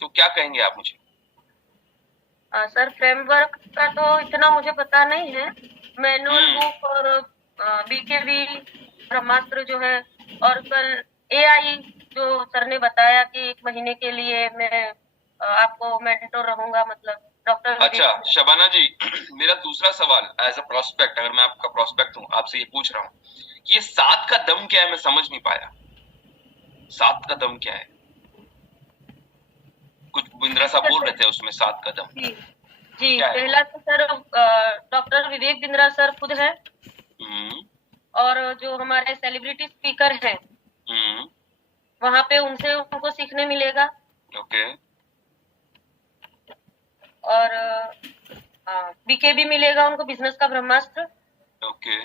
तो क्या कहेंगे आप मुझे? सर फ्रेमवर्क का तो इतना मुझे पता नहीं है। मैनुअल हम्म। बुक और बीकेबी, ब्रह्मास्त्र जो है, और कल एआई जो सर ने बताया कि 1 महीने के लिए मैं आपको मेंटोर रहूंगा, मतलब डॉक्टर अच्छा विवेक। शबाना जी, मेरा दूसरा सवाल एज अ प्रोस्पेक्ट, अगर मैं आपका प्रोस्पेक्ट हूँ, आपसे ये पूछ रहा हूँ कि ये 7 का दम क्या है, मैं समझ नहीं पाया। 7 का दम क्या है? कुछ बिंद्रा साहब बोल रहे थे उसमें 7 का दम जी जी, क्या है वो? पहला तो sir doctor Vivek Bindra sir खुद है, हम्म। और जो हमारे सेलिब्रिटी स्पीकर हैं हम्म। वहां पे उनसे उनको सीखने मिलेगा। ओके। और बीके भी मिलेगा उनको, बिजनेस का ब्रह्मास्त्र। ओके।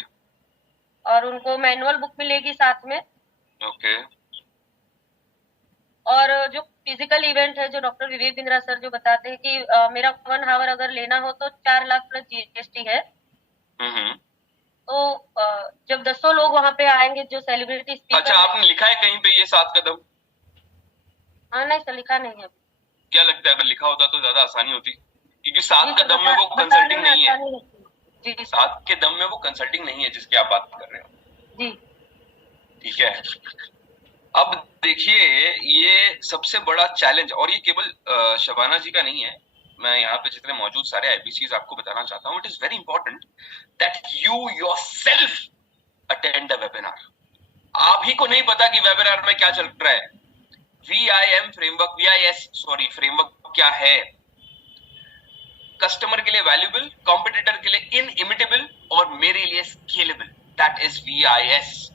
और उनको मैनुअल बुक मिलेगी साथ में। ओके। और जो फिजिकल इवेंट है, जो डॉक्टर विवेक बिंद्रा सर जो बताते हैं कि मेरा 1 आवर अगर लेना हो तो 4 लाख प्लस जीएसटी है। हम्म। तो जब 10 लोग वहां पे आएंगे जो सेलिब्रिटी अच्छा, स्पीकर है। आपने लिखा है कहीं पे ये 7 कदम? हाँ नहीं सर, लिखा नहीं है अभी। क्या लगता है अगर लिखा होता तो ज्यादा आसानी होती, क्योंकि जी 7 सर, कदम में वो बताने कंसल्टिंग में नहीं है। आसानी होती है। जी सर। 7 के दम में वो कंसल्टिंग नहीं है जिसकी आप बात कर रहे हो। जी ठीक है। अब देखिए, ये सबसे बड़ा चैलेंज, और ये केवल शबाना जी का नहीं है, मैं यहाँ पे जितने मौजूद सारे आईबीसीज आपको बताना चाहता हूँ, it is very important that you yourself attend the webinar. आप ही को नहीं पता कि वेबिनार में क्या चल रहा है। वीआईएम फ्रेमवर्क, वीआईएस सॉरी, फ्रेमवर्क क्या है? कस्टमर के लिए वैल्यूएबल, कॉम्पिटिटर के लिए इनइमिटेबल, और मेरे लिए scalable, that is VIS.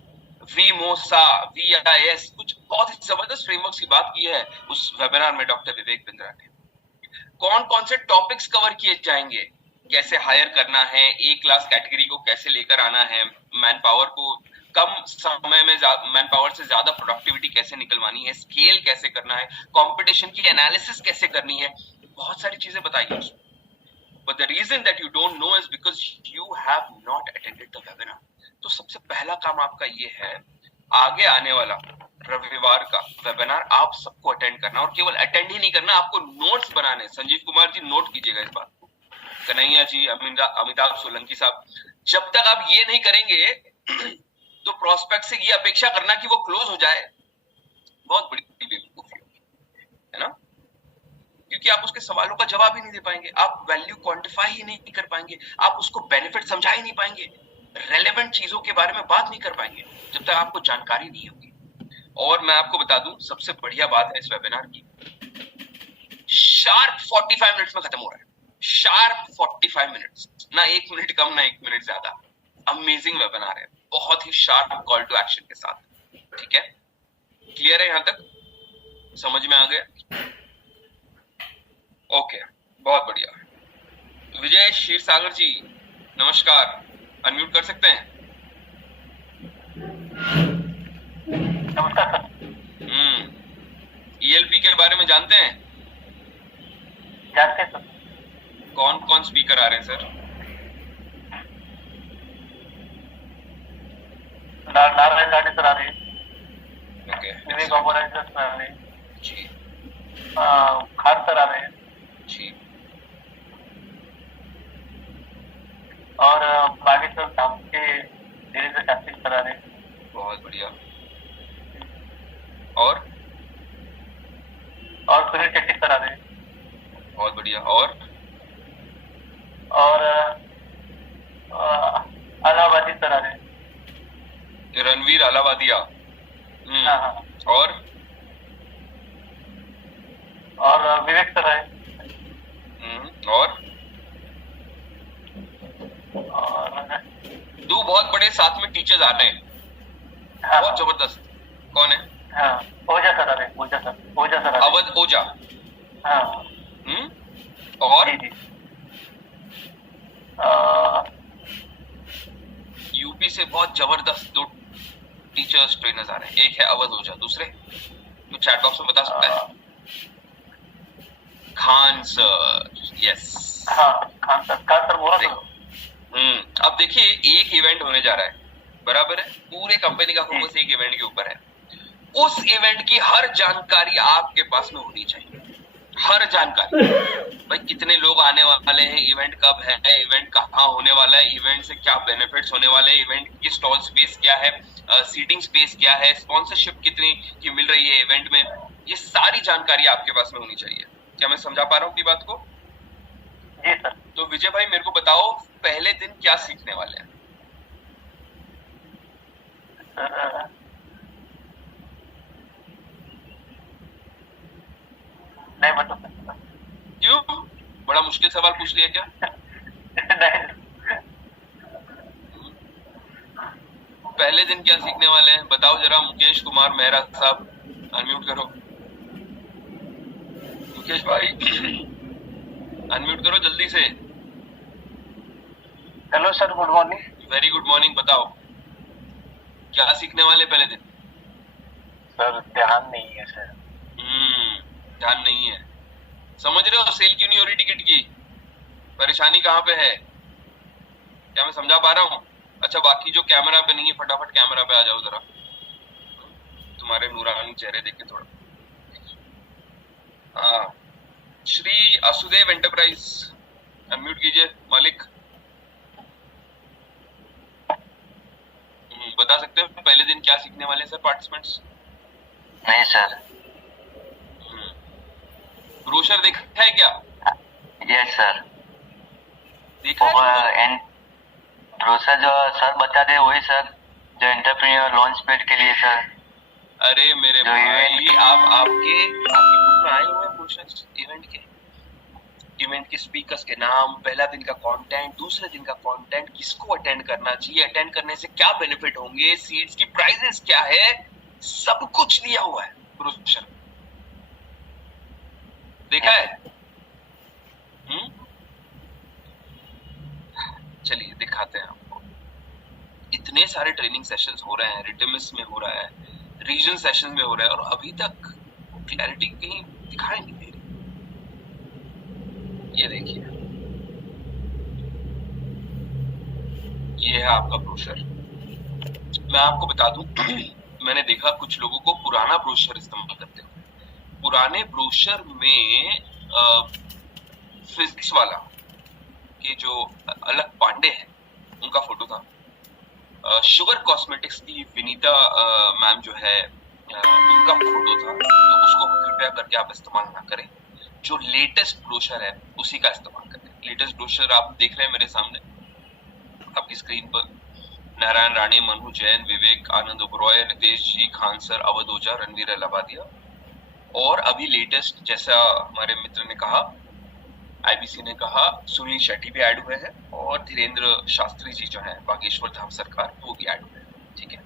VMOSA, VIS, कुछ बहुत ही जबरदस्त फ्रेमवर्क की बात की है उस वेबिनार में डॉक्टर विवेक बिंद्रा ने। कौन कौन से टॉपिक्स कवर किए जाएंगे, कैसे हायर करना है, ए क्लास कैटेगरी को कैसे लेकर आना है, मैन पावर को कम समय में मैन पावर से ज्यादा प्रोडक्टिविटी कैसे निकलवानी है, स्केल कैसे करना है, कंपटीशन की एनालिसिस कैसे करनी है, बहुत सारी चीजें बताई उसमें। But the reason that you don't know is because you have not attended the webinar. तो सबसे पहला काम आपका ये है, आगे आने वाला रविवार का वेबिनार आप सबको अटेंड करना, और केवल अटेंड ही नहीं करना, आपको नोट्स बनाने। संजीव कुमार जी नोट कीजिएगा इस बात को, कन्हैया जी, अमिताभ सोलंकी साहब, जब तक आप ये नहीं करेंगे तो प्रोस्पेक्ट से ये अपेक्षा करना कि वो क्लोज हो जाए, बहुत बड़ी बेवकूफी होगी, है ना? क्योंकि आप उसके सवालों का जवाब ही नहीं दे पाएंगे, आप वैल्यू क्वांटिफाई ही नहीं कर पाएंगे, आप उसको बेनिफिट समझा ही नहीं पाएंगे, रेलेवेंट चीजों के बारे में बात नहीं कर पाएंगे जब तक आपको जानकारी नहीं होगी। और मैं आपको बता दूं, सबसे बढ़िया बात है इस वेबिनार की, शार्प 45 मिनट्स में खत्म हो रहा है। शार्प 45 मिनट्स, ना 1 मिनट कम ना 1 मिनट ज्यादा। अमेजिंग वेबिनार है, बहुत ही शार्प कॉल टू एक्शन के साथ। ठीक है, क्लियर है? यहां तक समझ में आ गया? ओके, बहुत बढ़िया। विजय क्षीरसागर जी नमस्कार, अनम्यूट कर सकते हैं? नमस्कार सर। ईएलपी के बारे में जानते हैं? जानते हैं सर। कौन कौन स्पीकर आ रहे हैं सर? नारायण राणे सर आ रहे हैं। ओके, विवेक ओबराय सर आ रहे हैं जी। खान सर आ रहे हैं जी। और बागेश्वर धाम के धीरेन्द्र शास्त्री सर आ रहे हैं। बहुत बढ़िया। और सुनील शेट्टी सर आ रहे हैं। बहुत बढ़िया। और अलाहाबादी सर आ रहे हैं। रणवीर अलाहाबादिया। हाँ। और विवेक सर आए। और दो बहुत बड़े साथ में टीचर्स आ रहे हैं। हाँ, बहुत जबरदस्त। कौन है? हाँ, ओझा सर आ रहे हैं। ओझा सर आ रहे हैं। अवध ओझा। हाँ। और जी। यूपी से बहुत जबरदस्त 2 टीचर्स ट्रेनर्स आ रहे हैं। एक है अवध ओझा, दूसरे तो चैट बॉक्स में बता सकता है। खान सर। यस। हाँ, खान सर बोला था। अब देखिए, एक इवेंट होने जा रहा है, बराबर है? पूरे कंपनी का फोकस एक इवेंट के ऊपर है। उस इवेंट की हर जानकारी आपके पास में होनी चाहिए। हर जानकारी, भाई कितने लोग आने वाले हैं, इवेंट कब है, इवेंट कहाँ होने वाला है, इवेंट से क्या बेनिफिट्स होने वाले हैं, इवेंट की स्टॉल स्पेस क्या है, सीटिंग स्पेस क्या है, स्पॉन्सरशिप कितनी की मिल रही है इवेंट में, ये सारी जानकारी आपके पास में होनी चाहिए। क्या मैं समझा पा रहा हूँ अपनी बात को? जी सर। तो विजय भाई मेरे को बताओ, पहले दिन क्या सीखने वाले हैं? नहीं बता सकता। क्यों? बड़ा मुश्किल सवाल पूछ लिया क्या? नहीं। पहले दिन क्या सीखने वाले हैं बताओ जरा। मुकेश कुमार मेहरा साहब, अनम्यूट करो। मुकेश भाई अनम्यूट करो जल्दी से। Hello sir, good morning. Very good morning. बताओ क्या सीखने वाले पहले दिन? सर ध्यान नहीं है सर। ध्यान नहीं है, समझ रहे हो? सेल क्यों नहीं हो रही टिकट की? परेशानी कहाँ पे है? क्या मैं समझा पा रहा हूँ? अच्छा, बाकी जो कैमरा पे नहीं है फटाफट कैमरा पे आ जाओ जरा, तुम्हारे नूरानी चेहरे देख के थोड़ा। हाँ, श्री असुदेव एंटरप्राइज, अनम्यूट कीजिए मालिक। बता सकते हो पहले दिन क्या सीखने वाले हैं सर पार्टिसिपेंट्स? नहीं सर। ब्रोशर देखा है क्या? Yes sir. देखा है? ब्रोशर जो सर बता दे वही सर, जो एंटरप्रेन्योर लॉन्च पैड के लिए सर। अरे मेरे भाई, आप आपकी बुक में आए हुए हैं ब्रोशर्स इवेंट के, इवेंट के स्पीकर्स के नाम, पहला दिन का कंटेंट, दूसरे दिन का कंटेंट, किसको अटेंड करना चाहिए, अटेंड करने से क्या बेनिफिट होंगे, सीट्स की प्राइसेस क्या है, सब कुछ दिया हुआ है ब्रोशर। देखा है? चलिए दिखाते हैं आपको। इतने सारे ट्रेनिंग सेशंस हो रहे हैं, रिटमिस में हो रहा है, रीजन सेशंस में हो रहा है, और अभी तक क्लैरिटी कहीं दिखाई नहीं दे रही। ये देखिए, ये है आपका ब्रोशर। मैं आपको बता दूं मैंने देखा कुछ लोगों को पुराना ब्रोशर इस्तेमाल करते हुए। पुराने ब्रोशर में फिजिक्स वाला के जो अलग पांडे हैं उनका फोटो था, शुगर कॉस्मेटिक्स की विनीता मैम जो है उनका फोटो था। तो उसको कृपया करके आप इस्तेमाल ना करें। जो लेटेस्ट ब्रोशर है उसी का इस्तेमाल करें। लेटेस्ट ब्रोशर आप देख रहे हैं मेरे सामने आपकी स्क्रीन पर। नारायण राणे, मनु जैन, विवेक आनंद ओबरॉय, नितेश जी, खान सर, अवध ओझा, रणवीर अलाहाबादिया, और अभी लेटेस्ट जैसा हमारे मित्र ने कहा, आईबीसी ने कहा, सुनील शेट्टी भी ऐड हुए हैं, और धीरेन्द्र शास्त्री जी जो हैं बागेश्वर धाम सरकार, वो भी ऐड हुए हैं। ठीक है।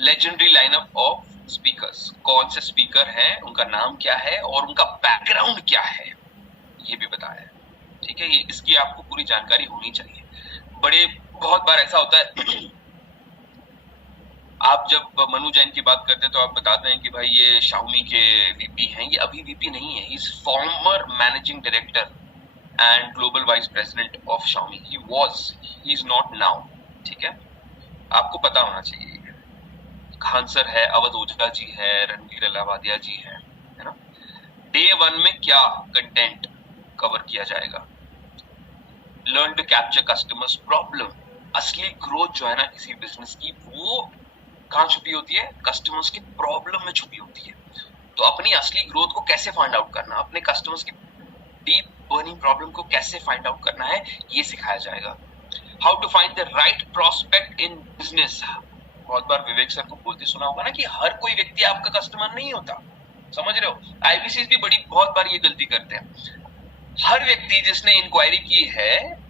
लेजेंडरी लाइनअप ऑफ स्पीकर्स, कौन से स्पीकर हैं, उनका नाम क्या है और उनका बैकग्राउंड क्या है, ये भी बताया है। ठीक है, ये इसकी आपको पूरी जानकारी होनी चाहिए। बहुत बार ऐसा होता है आप जब मनु जैन की बात करते हैं तो आप बताते हैं कि भाई ये शाओमी के वीपी हैं। ये अभी वीपी नहीं है, is farmer managing director and global vice president of Xiaomi. He was, he is not now. ठीक है, आपको पता होना चाहिए। खान सर है, अवध ओझा जी है, रणवीर अलाहाबादिया जी है ना। डे 1 में क्या कंटेंट कवर किया जाएगा? Learn to capture customers problem. असली ग्रोथ जो है ना किसी बिजनेस की, वो कहाँ छुपी होती है? कस्टमर्स की प्रॉब्लम में छुपी होती है। तो अपनी असली ग्रोथ को कैसे फाइंड आउट करना, अपने कस्टमर्स की डीप बर्निंग प्रॉब्लम को कैसे फाइंड आउट करना है, ये सिखाया जाएगा। How to find the right prospect in business. बहुत बार विवेक सर को बोलते सुना होगा ना कि हर कोई व्यक्ति आपका कस्टमर नहीं होता। समझ रहे हो? आईबीसी भी बहुत बार ये गलती करते हैं। हर व्यक्ति जिसने इंक्वायरी की है,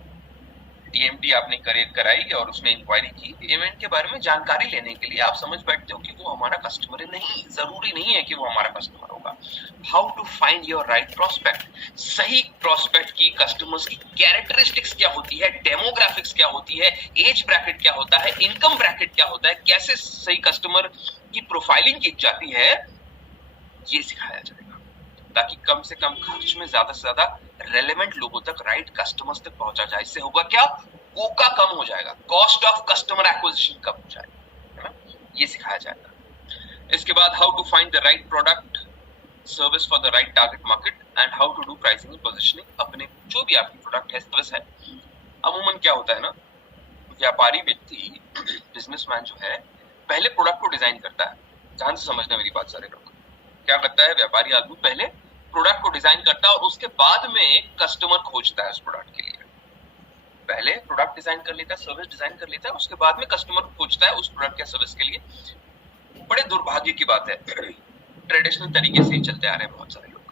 टीएमटी आपने कराई और उसने इंक्वायरी की इवेंट के बारे में जानकारी लेने के लिए, आप समझ बैठते हो कि वो हमारा कस्टमर है। नहीं, जरूरी नहीं है कि वो हमारा कस्टमर होगा। How to find your right prospect. सही प्रोस्पेक्ट की कस्टमर्स की कैरेक्टरिस्टिक्स क्या होती है, डेमोग्राफिक्स क्या होती है, एज ब्रैकेट क्या होता है, इनकम ब्रैकेट क्या होता है, कैसे सही कस्टमर की प्रोफाइलिंग की जाती है, ये सिखाया जाएगा, ताकि कम से कम खर्च में ज्यादा से ज्यादा रेलेवेंट लोगों तक, राइट कस्टमर्स तक पहुंचा जाए। इससे होगा क्या? कोका कम हो जाएगा, कॉस्ट ऑफ कस्टमर एक्विजिशन कम हो जाएगा, है ना? ये सिखाया जाएगा। इसके बाद how to find the right product service for the right target market and how to do pricing and positioning. अपने जो भी आपकी प्रोडक्ट है, सर्विस है, अमूमन क्या होता है ना, व्यापारी व्यक्ति, बिजनेसमैन जो है, पहले प्रोडक्ट को डिजाइन करता है। ध्यान से समझना मेरी बात सारे लोग। क्या करता है व्यापारी आदमी, पहले प्रोडक्ट को डिजाइन करता है और उसके बाद में कस्टमर खोजता है उस प्रोडक्ट के लिए। पहले प्रोडक्ट डिजाइन कर लेता है, सर्विस डिजाइन कर लेता है, उसके बाद में कस्टमर खोजता है उस प्रोडक्ट या सर्विस के लिए। बड़े दुर्भाग्य की बात है, ट्रेडिशनल तरीके से ही चलते आ रहे हैं बहुत सारे लोग।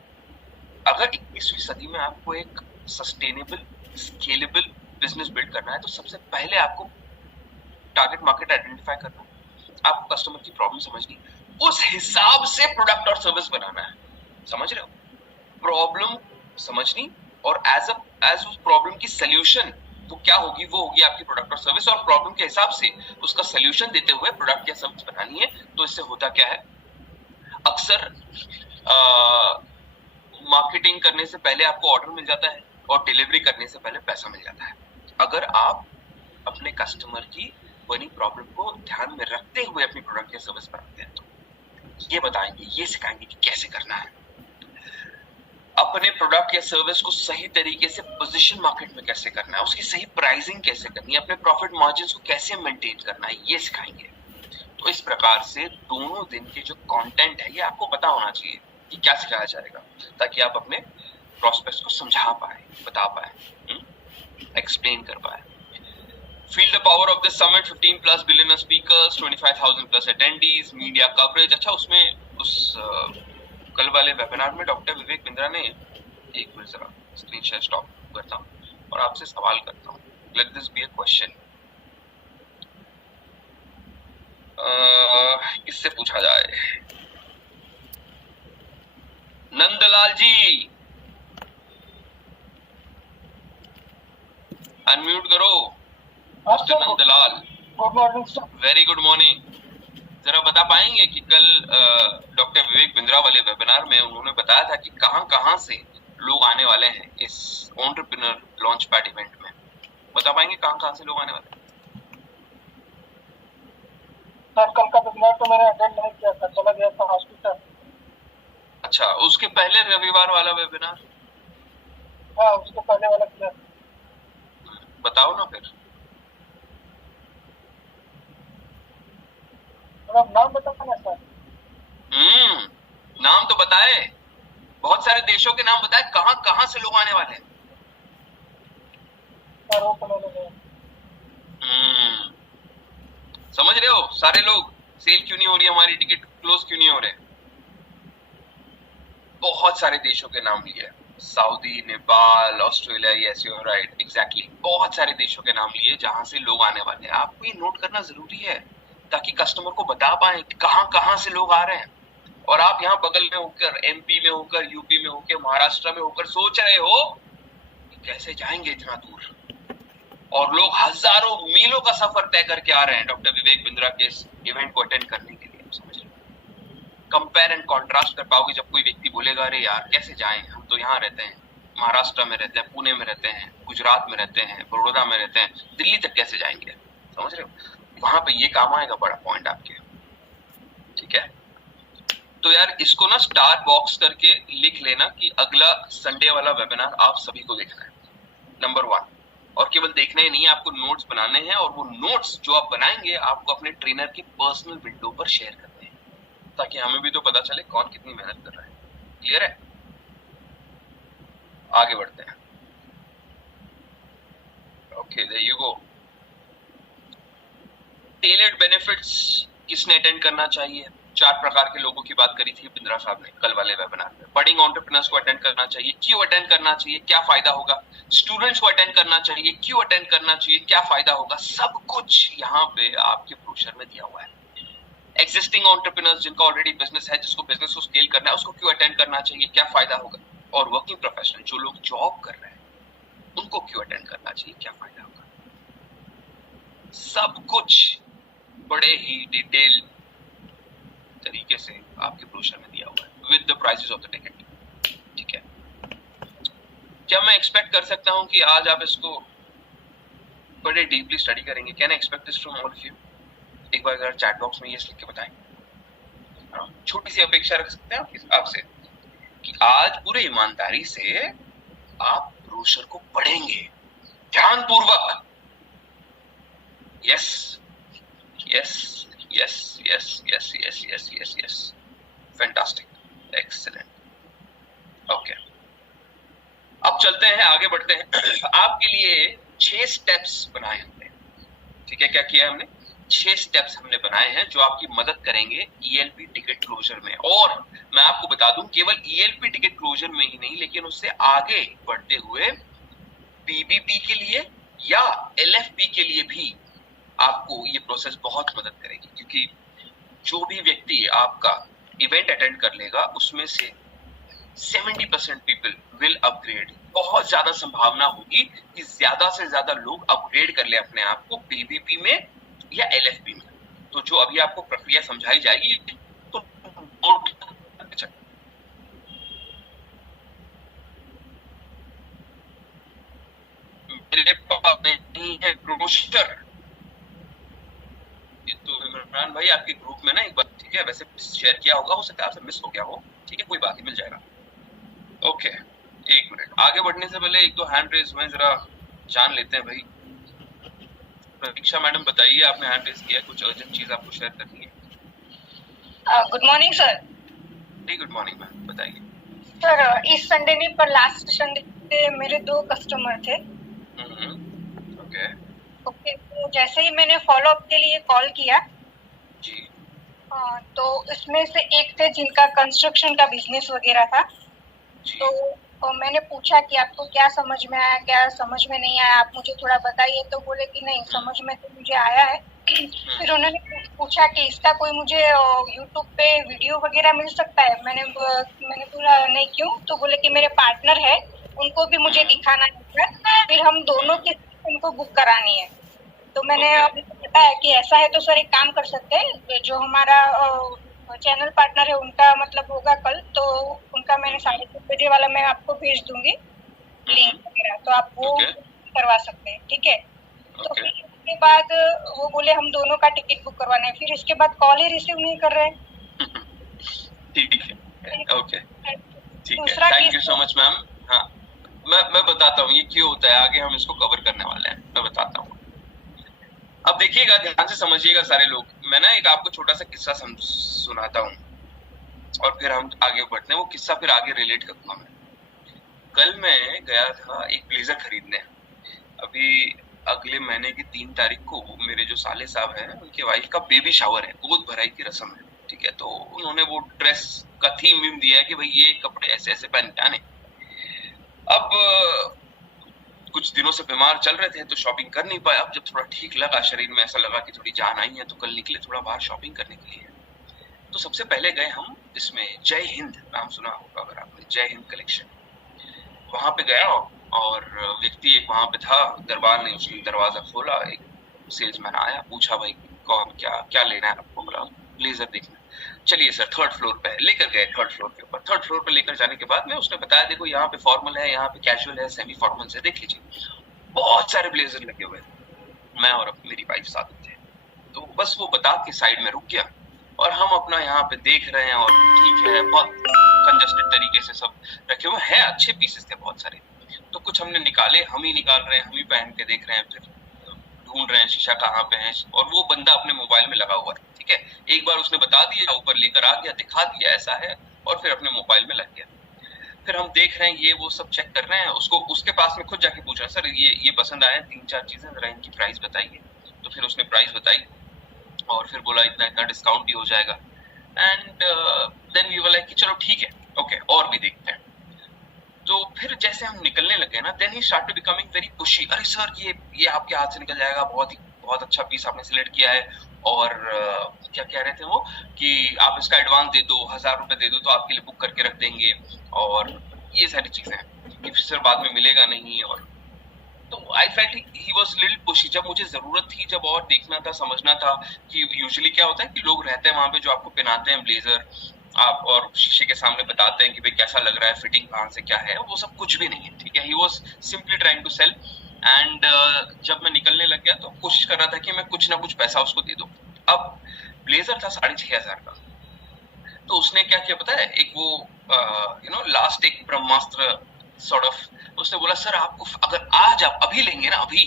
अगर 21वीं सदी में आपको एक सस्टेनेबल, स्केलेबल बिजनेस बिल्ड करना है तो सबसे पहले आपको टारगेट मार्केट आइडेंटिफाई करना, आपको कस्टमर की प्रॉब्लम समझनी, उस हिसाब से प्रोडक्ट और सर्विस बनाना है। समझ रहे हो? प्रॉब्लम समझनी और एज उस प्रॉब्लम की सोल्यूशन वो क्या होगी, वो होगी आपकी प्रोडक्ट और सर्विस, और प्रॉब्लम के हिसाब से उसका सोल्यूशन देते हुए प्रोडक्ट या सर्विस बनानी है। तो इससे होता क्या है, अक्सर मार्केटिंग करने से पहले आपको ऑर्डर मिल जाता है और डिलीवरी करने से पहले पैसा मिल जाता है। अगर आप अपने कस्टमर की बनी प्रॉब्लम को ध्यान में रखते हुए अपनी प्रोडक्ट या सर्विस बनाते हैं, तो ये बताएंगे, ये सिखाएंगे कि कैसे करना है। अपने प्रोडक्ट या सर्विस को सही तरीके से पोजीशन मार्केट में कैसे करना है, उसकी सही प्राइसिंग कैसे करनी है, अपने प्रॉफिट मार्जिन्स को कैसे मेंटेन करना है, ये सिखाएंगे। तो इस प्रकार से दोनों दिन के जो कंटेंट है, ये आपको पता होना चाहिए कि क्या सिखाया जाएगा, ताकि आप अपने प्रोस्पेक्ट्स को समझा पाए, बता पाए, एक्सप्लेन कर पाए। Feel the power of the summit, 15 plus billionaire speakers, 25,000 plus attendees, media coverage। अच्छा, उसमें उस कल वाले वेबिनार में डॉक्टर विवेक बिंद्रा ने, एक मिनट जरा स्क्रीन शेयर स्टॉप करता हूँ और आपसे सवाल करता हूँ। Let this be a question. किससे पूछा जाए? नंदलाल जी, अनम्यूट करो। Mister Nandlal, good morning sir. Very good morning. जरा बता पाएंगे कि कल डॉक्टर विवेक बिंद्रा वाले वेबिनार में उन्होंने बताया था कि कहां से लोग आने वाले हैं इस एंटरप्रेन्योर लॉन्च पैड इवेंट में? बता पाएंगे कहां से लोग आने वाले हैं? सर कल का वेबिनार तो मैंने अटेंड नहीं किया था, चला गया था हॉस्पिटल। अच्छा, उसके पहले रविवार वाला वेबिनार? हाँ, उसके पहले वाला किया। बताओ ना फिर। नाम बताओ ना सर। नाम तो बताए, बहुत सारे देशों के नाम बताए, कहां से लोग आने वाले हैं? सर वो तो मैंने समझ रहे हो सारे लोग? सेल क्यों नहीं हो रही हमारी, टिकट क्लोज क्यों नहीं हो रहे? बहुत सारे देशों के नाम लिए, Saudi, Nepal, Australia, yes you are right, exactly, बहुत सारे देशों के नाम लिए जहां से लोग आने वाले हैं। आपको ये नोट करना जरूरी है ताकि कस्टमर को बता पाए कि कहां से लोग आ रहे हैं। और आप यहाँ बगल में होकर, एमपी में होकर, यूपी में होकर, महाराष्ट्र में होकर सोच रहे हो कि कैसे जाएंगे इतना दूर, और लोग हजारों मीलों का सफर तय करके आ रहे हैं डॉक्टर विवेक बिंद्रा के इस इवेंट को अटेंड करने के लिए। समझ रहे? कंपेयर एंड कॉन्ट्रास्ट कर पाओगे जब कोई व्यक्ति बोलेगा अरे यार कैसे जाएं, हम तो यहाँ रहते हैं, महाराष्ट्र में रहते हैं, पुणे में रहते हैं, गुजरात में रहते हैं, बड़ौदा में रहते हैं, दिल्ली तक कैसे जाएंगे? समझ रहे हो? वहां पे ये काम आएगा बड़ा पॉइंट आपके। ठीक है, तो यार इसको ना स्टार बॉक्स करके लिख लेना कि अगला संडे वाला वेबिनार आप सभी को देखना है, नंबर 1। और केवल देखना ही नहीं, आपको नोट्स बनाने हैं, और वो नोट्स जो आप बनाएंगे आपको अपने ट्रेनर की पर्सनल विंडो पर शेयर करने हैं, ताकि हमें भी तो पता चले कौन कितनी मेहनत कर रहा है। क्लियर है? आगे बढ़ते हैं। Okay, there you go. Tailored benefits किसने अटेंड करना चाहिए? 4 प्रकार के लोगों की बात करी थी बिंद्रा साहब ने कल वाले वेबिनार में। बडिंग एंटरप्रेन्योर्स को अटेंड करना चाहिए, क्यों अटेंड करना चाहिए, क्या फायदा होगा? स्टूडेंट्स को अटेंड करना चाहिए, क्यों अटेंड करना चाहिए, क्या फायदा होगा? सब कुछ यहाँ पे आपके ब्रोशर में दिया हुआ है। एग्जिस्टिंग एंटरप्रेन्योर्स, जिनका ऑलरेडी बिजनेस है, जिसको बिजनेस को स्केल करना है, उसको क्यों अटेंड करना चाहिए, क्या फायदा होगा? और वर्किंग प्रोफेशनल, जो लोग जॉब कर रहे हैं, उनको क्यों अटेंड करना चाहिए, क्या फायदा होगा? सब कुछ बड़े ही डिटेल तरीके से आपके ब्रोशर में दिया हुआ है with the prices of the ticket. ठीक है, क्या मैं एक्सपेक्ट कर सकता हूं कि आज आप इसको बड़े डीपली स्टडी करेंगे? Can I expect this from all of you? एक बार अगर चैट बॉक्स में ये लिख के बताएं। छोटी सी अपेक्षा रख सकते हैं आपसे कि आज पूरे ईमानदारी से आप ब्रोशर को पढ़ेंगे ध्यानपूर्वक। Yes yes yes yes yes yes yes yes yes, fantastic, excellent. Okay, अब चलते हैं, आगे बढ़ते हैं। आपके लिए 6 स्टेप्स बनाए हमने, ठीक है। क्या किया हमने? 6 स्टेप्स हमने बनाए हैं जो आपकी मदद करेंगे ईएलपी टिकट क्लोजर में। और मैं आपको बता दूं, केवल ईएलपी टिकट क्लोजर में ही नहीं, लेकिन उससे आगे बढ़ते हुए पीबीपी के लिए या एलएफपी के लिए भी आपको ये प्रोसेस बहुत मदद करेगी, क्योंकि जो भी व्यक्ति आपका इवेंट अटेंड कर लेगा उसमें से 70% पीपल विल अपग्रेड। बहुत ज्यादा संभावना होगी कि ज्यादा से ज्यादा लोग अपग्रेड कर ले अपने आप को पीबीपी में या एलएफपी में। तो जो अभी आपको प्रक्रिया समझाई जाएगी तो नोट करके चलें। मेरे पास नहीं है ब्रोशर, तो इमरान भाई आपके ग्रुप में ना एक बार, ठीक है, वैसे शेयर किया होगा, हो सकता है आपसे मिस हो गया हो, ठीक है, कोई बात नहीं, मिल जाएगा। ओके, एक मिनट, आगे बढ़ने से पहले एक दो हैंड रेज हुए, जरा जान लेते हैं भाई। प्रतीक्षा मैडम बताइए, आपने हैंड रेज किया, कुछ अर्जेंट चीज आपको शेयर करनी है? Good morning sir. Good morning ma'am, बताइए। सर, इस संडे नहीं पर लास्ट संडे मेरे 2 कस्टमर थे। ओके ओके, तो जैसे ही मैंने फॉलो अप के लिए कॉल किया जी, तो इसमें से एक थे जिनका कंस्ट्रक्शन का बिजनेस वगैरह था। जी। तो मैंने पूछा कि आपको क्या समझ में आया, क्या समझ में नहीं आया, आप मुझे थोड़ा बताइए। तो बोले कि नहीं, समझ में तो मुझे आया है। फिर उन्होंने पूछा कि इसका कोई मुझे यूट्यूब पे वीडियो वगैरह मिल सकता है। मैंने बोला नहीं, क्यों? तो बोले कि मेरे पार्टनर है, उनको भी मुझे दिखाना है, फिर हम दोनों की उनको बुक करानी है। तो मैंने बताया कि ऐसा है तो सर एक काम कर सकते हैं, जो हमारा चैनल पार्टनर है उनका मतलब होगा कल, तो उनका मैंने 6:30 बजे वाला मैं आपको भेज दूंगी लिंक वगैरह, तो आप वो करवा सकते हैं, ठीक है। तो फिर इसके बाद वो बोले हम दोनों का टिकट बुक करवाना है। फिर इसके बाद कॉल ही रिसीव नहीं कर रहे। ठीक है, ओके, ठीक है, दूसरा thank you so much ma'am. हाँ, मैं बताता हूँ ये क्यों होता है, आगे हम इसको कवर करने वाले हैं, मैं बताता हूँ। अब देखिएगा, ध्यान से समझिएगा सारे लोग। मैं ना एक आपको छोटा सा किस्सा सुनाता हूँ और फिर हम आगे बढ़ते हैं। वो किस्सा फिर आगे रिलेट करूंगा मैं। कल मैं गया था एक ब्लेजर खरीदने। अभी अगले महीने की 3 तारीख को मेरे जो साले साहब हैं उनके वाइफ का बेबी शावर है, गोद भराई की रस्म है, ठीक है। तो उन्होंने वो ड्रेस का थीम वीम दिया है कि भाई ये कपड़े ऐसे ऐसे पहन के आने। अब कुछ दिनों से बीमार चल रहे थे तो शॉपिंग कर नहीं पाए। अब जब थोड़ा ठीक लगा, शरीर में ऐसा लगा कि थोड़ी जान आई है, तो कल निकले थोड़ा बाहर शॉपिंग करने के लिए। तो सबसे पहले गए हम इसमें, जय हिंद नाम सुना होगा अगर आपने, जय हिंद कलेक्शन। वहां पे गया और व्यक्ति एक वहां पे था, दरबार ने उसने दरवाजा खोला, एक सेल्समैन आया, पूछा भाई कौन क्या लेना है आपको? बोला ब्लेजर देखना। चलिए सर, 3rd फ्लोर पे लेकर गए। 3rd फ्लोर के ऊपर, 3rd फ्लोर पे लेकर जाने के बाद में उसने बताया देखो यहाँ पे फॉर्मल है, यहाँ पे कैजुअल है, सेमी फॉर्मल है, देख लीजिए। बहुत सारे ब्लेजर लगे हुए थे। मैं और मेरी वाइफ साथ थे, तो बस वो बता के साइड में रुक गया और हम अपना यहाँ पे देख रहे हैं। और ठीक है, बहुत कंजस्टेड तरीके से सब रखे हुए हैं, अच्छे पीसेस थे बहुत सारे। तो कुछ हमने निकाले, हम ही निकाल रहे हैं, हम ही पहन के देख रहे हैं, फिर ढूंढ रहे हैं शीशा कहाँ पे है। और वो बंदा अपने मोबाइल में लगा हुआ है, ठीक है। एक बार उसने बता दिया, ऊपर लेकर आ गया, दिखा दिया ऐसा है, और फिर अपने मोबाइल में लग गया। फिर हम देख रहे हैं, ये वो सब चेक कर रहे हैं। उसको उसके पास में खुद जाके पूछा, सर ये पसंद आए 3-4 चीजें, जरा इनकी प्राइस बताइए। तो फिर उसने प्राइस बताई और फिर बोला इतना इतना डिस्काउंट भी हो जाएगा। And then we were like कि चलो ठीक है, ओके, और भी देखते हैं। तो फिर जैसे हम निकलने लगे ना, then he started becoming very pushy. अरे सर ये आपके हाथ से निकल जाएगा, बहुत अच्छा पीस आपने सिलेक्ट किया है। और क्या कह रहे थे वो कि आप इसका एडवांस दे दो, 1000 रुपए दे दो तो आपके लिए बुक करके रख देंगे, और ये सारी चीजें हैं कि फिर बाद में मिलेगा नहीं। और तो I felt he was little pushy. जब मुझे जरूरत थी, जब और देखना था, समझना था कि यूजुअली क्या होता है कि लोग रहते हैं वहां पे जो आपको पहनाते हैं ब्लेजर, आप और शीशे के सामने बताते हैं कि भाई कैसा लग रहा है, फिटिंग कहाँ से क्या है, वो सब कुछ भी नहीं है, ठीक है। He was simply trying to sell. And जब मैं निकलने लग गया तो कोशिश कर रहा था कि मैं कुछ ना कुछ पैसा उसको दे दूं। अब ब्लेजर था 6500 का। तो उसने क्या किया पता है, एक वो लास्ट एक ब्रह्मास्त्र सॉर्ट ऑफ, उसने बोला सर आपको अगर आज आप अभी लेंगे ना अभी,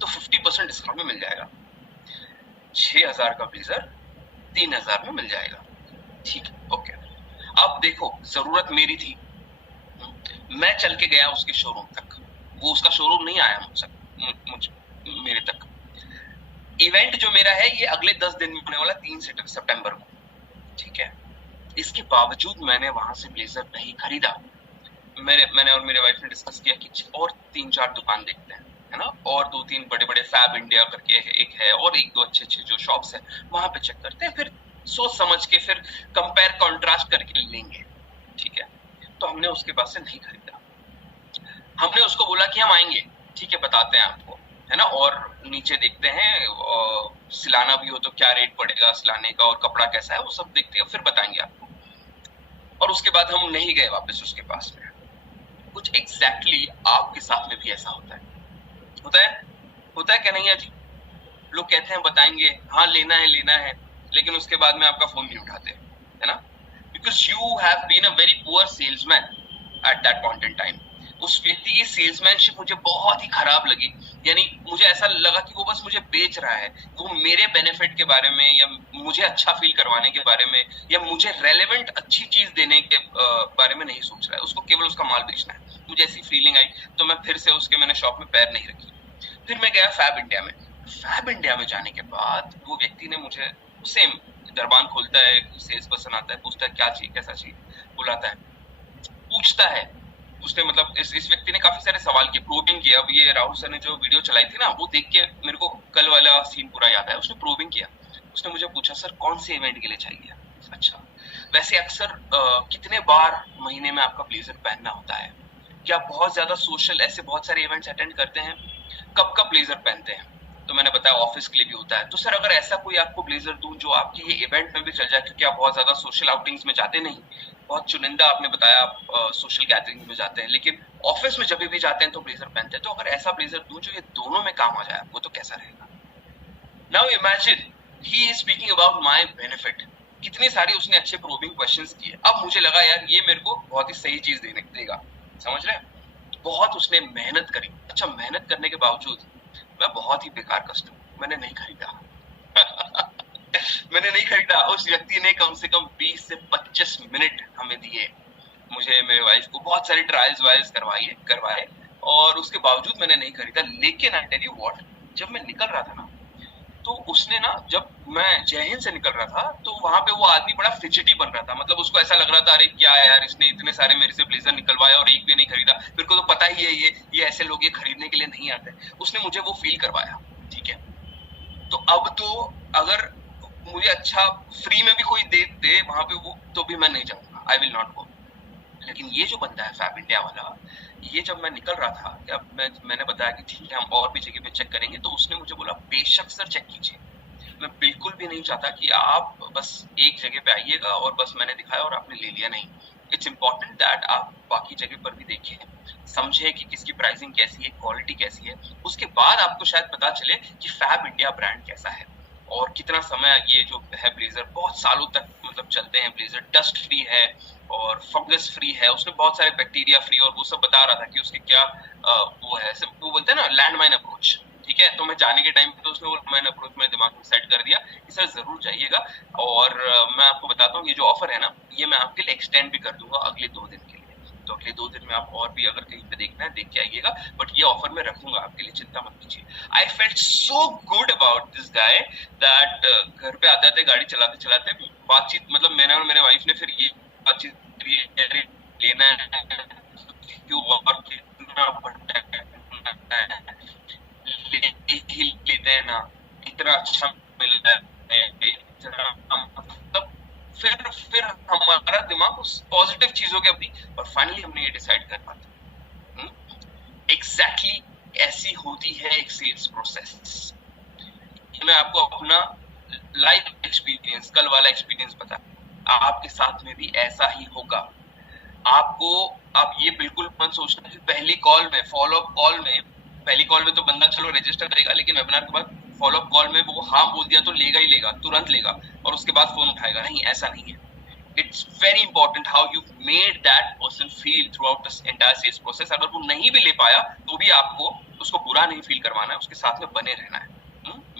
तो 50% डिस्काउंट में मिल जाएगा, 6,000 का ब्लेजर 3,000 में मिल जाएगा। ठीक है, ओके। अब देखो जरूरत मेरी थी, मैं चल के गया उसके शोरूम तक, वो उसका शोरूम नहीं आया मेरे तक। इवेंट जो मेरा है ये अगले 10 दिन में होने वाला, 3 सितंबर को, ठीक है। इसके बावजूद मैंने वहां से ब्लेजर नहीं खरीदा। मैंने और मेरे वाइफ ने डिस्कस किया कि और 3-4 दुकान देखते हैं, है ना, और 2-3 बड़े बड़े फैब इंडिया करके एक है, और 1-2 अच्छे जो शॉप्स है वहां पे चेक करते हैं, फिर सोच समझ के फिर कंपेयर कॉन्ट्रास्ट करके लेंगे, ठीक है। तो हमने उसके पास से नहीं खरीदा। हमने उसको बोला कि हम आएंगे, ठीक है, बताते हैं आपको, है ना, और नीचे देखते हैं सिलाना भी हो तो क्या रेट पड़ेगा सिलाने का, और कपड़ा कैसा है वो सब देखते हैं, फिर बताएंगे आपको। और उसके बाद हम नहीं गए वापस उसके पास में। कुछ एग्जैक्टली आपके साथ में भी ऐसा होता है क्या नहीं है जी? लोग कहते हैं बताएंगे, हाँ लेना है, लेकिन उसके बाद में आपका फोन नहीं उठाते, है ना, because you have been a very poor salesman at that point in time. उस व्यक्ति की सेल्समैनशिप मुझे बहुत ही खराब लगी, यानी मुझे ऐसा लगा कि वो बस मुझे बेच रहा है, वो मेरे बेनिफिट के बारे में या मुझे अच्छा फील करवाने के बारे में या मुझे रेलेवेंट अच्छी चीज देने के बारे में नहीं सोच रहा है, उसको केवल उसका माल बेचना है। मुझे ऐसी फीलिंग आई, तो मैं फिर से मैंने शॉप में पैर नहीं रखी। फिर मैं गया फैब इंडिया में। फैब इंडिया में जाने के बाद वो व्यक्ति ने मुझे सेम दरबान खोलता है, सेल्स पर्सन आता है, पूछता है क्या चाहिए, कैसा चाहिए, बुलाता है, पूछता है। उसने मतलब इस व्यक्ति ने काफी सारे सवाल किए, प्रोबिंग किया। अब ये राहुल सर ने जो वीडियो चलाई थी ना, वो देख के मेरे को कल वाला सीन पूरा याद है। उसने प्रोबिंग किया, उसने मुझे पूछा सर कौन से इवेंट के लिए चाहिए। अच्छा, वैसे अक्सर कितने बार महीने में आपका ब्लेजर पहनना होता है? क्या बहुत ज्यादा सोशल ऐसे बहुत सारे इवेंट्स अटेंड करते हैं? कब कब ब्लेजर पहनते हैं? तो मैंने बताया ऑफिस के लिए भी होता है। तो सर अगर ऐसा कोई आपको ब्लेजर दूं जो आपके ये इवेंट में भी चल जाए, क्योंकि आप बहुत ज्यादा सोशल आउटिंग्स में जाते नहीं, बहुत चुनिंदा आपने बताया आप सोशल गैदरिंग में जाते हैं, लेकिन ऑफिस में जब भी जाते हैं तो ब्लेजर पहनते हैं, तो अगर ऐसा ब्लेजर दूं जो ये दोनों में काम आ जाए आपको, तो कैसा रहेगा? Now imagine he is speaking about my benefit. कितनी सारी उसने अच्छे प्रोबिंग क्वेश्चंस किए। अब मुझे लगा यार ये मेरे को बहुत ही सही चीज देगा, समझ रहे हैं? बहुत उसने मेहनत करी। अच्छा, मेहनत करने के बावजूद मैं बहुत ही बेकार कस्टमर, मैंने नहीं खरीदा। मैंने नहीं खरीदा। उस व्यक्ति ने कम से कम 20 से 25 मिनट हमें दिए, मुझे मेरे वाइफ को बहुत सारी ट्रायल्स वायल्स करवाए, और उसके बावजूद मैंने नहीं खरीदा। लेकिन आई टेल यू व्हाट, जब मैं निकल रहा था ना, तो उसने ना, जब मैं जय हिंद से निकल रहा था, तो वहां पे वो आदमी बड़ा फिजिटी बन रहा था। मतलब उसको ऐसा लग रहा था, अरे क्या है यार, इसने इतने सारे मेरे से ब्लेजर निकलवाए और एक भी नहीं खरीदा। मेरे को तो पता ही है ये ऐसे लोग ये खरीदने के लिए नहीं आते। उसने मुझे वो फील करवाया, ठीक है। तो अब तो अगर मुझे अच्छा फ्री में भी कोई दे वहां पे वो, तो भी मैं नहीं जाऊंगा, आई विल नॉट गो। लेकिन ये जो बंदा है फैब इंडिया वाला, ये जब मैं निकल रहा था, जब मैंने बताया कि ठीक है हम और भी जगह पे चेक करेंगे, तो उसने मुझे बोला बेशक सर चेक कीजिए। मैं बिल्कुल भी नहीं चाहता कि आप बस एक जगह पे आइएगा और बस मैंने दिखाया और आपने ले लिया, नहीं। इट्स इम्पोर्टेंट दैट आप बाकी जगह पर भी देखिए, समझे कि किसकी प्राइसिंग कैसी है, क्वालिटी कैसी है। उसके बाद आपको शायद पता चले कि फैब इंडिया ब्रांड कैसा है और कितना समय ये जो है ब्लेजर बहुत सालों तक मतलब चलते हैं। ब्लेजर डस्ट फ्री है और फंगस फ्री है, उसने बहुत सारे बैक्टीरिया फ्री, और वो सब बता रहा था कि उसके क्या वो है, वो बोलते हैं ना लैंडमाइन अप्रोच, ठीक है। तो मैं जाने के टाइम पे तो उसने वो लैंडमाइन अप्रोच मेरे दिमाग में सेट कर दिया कि सर जरूर जाइएगा। और मैं आपको बताता हूँ ये जो ऑफर है ना, ये मैं आपके लिए एक्सटेंड भी कर दूंगा अगले 2 दिन के लिए। तो अगले 2 दिन में आप और भी अगर कहीं पे देखना है देख के आइएगा, बट ये ऑफर मैं रखूंगा आपके लिए, चिंता मत कीजिए। I felt so good about this guy that घर पे आते गाड़ी चलाते चलाते बातचीत, मतलब मैंने और मेरे वाइफ ने फिर ये बातचीत लेना है क्यों और कितना लेते हैं ना, इतना अच्छा मिल रहा है, मतलब फिर हमारा दिमाग उस पॉजिटिव चीजों के अपनी, और फाइनली हमने ये डिसाइड कर पाया। एग्जैक्टली ऐसी होती है एक सेल्स प्रोसेस। मैं आपको अपना लाइफ एक्सपीरियंस, कल वाला एक्सपीरियंस बता, आपके साथ में भी ऐसा ही होगा। आपको आप ये बिल्कुल मत सोचना कि पहली कॉल में, फॉलो अप कॉल में, पहली कॉल में तो बंदा चलो रजिस्टर करेगा, लेकिन वेबिनार के बाद फॉलो अप कॉल में वो हाँ बोल दिया तो लेगा ही लेगा, तुरंत लेगा और उसके बाद फोन उठाएगा, नहीं, ऐसा नहीं है। It's very important how you made that person feel throughout this entire sales process. अगर वो नहीं भी ले पाया तो भी आपको उसको बुरा नहीं फील करवाना है, उसके साथ में बने रहना है,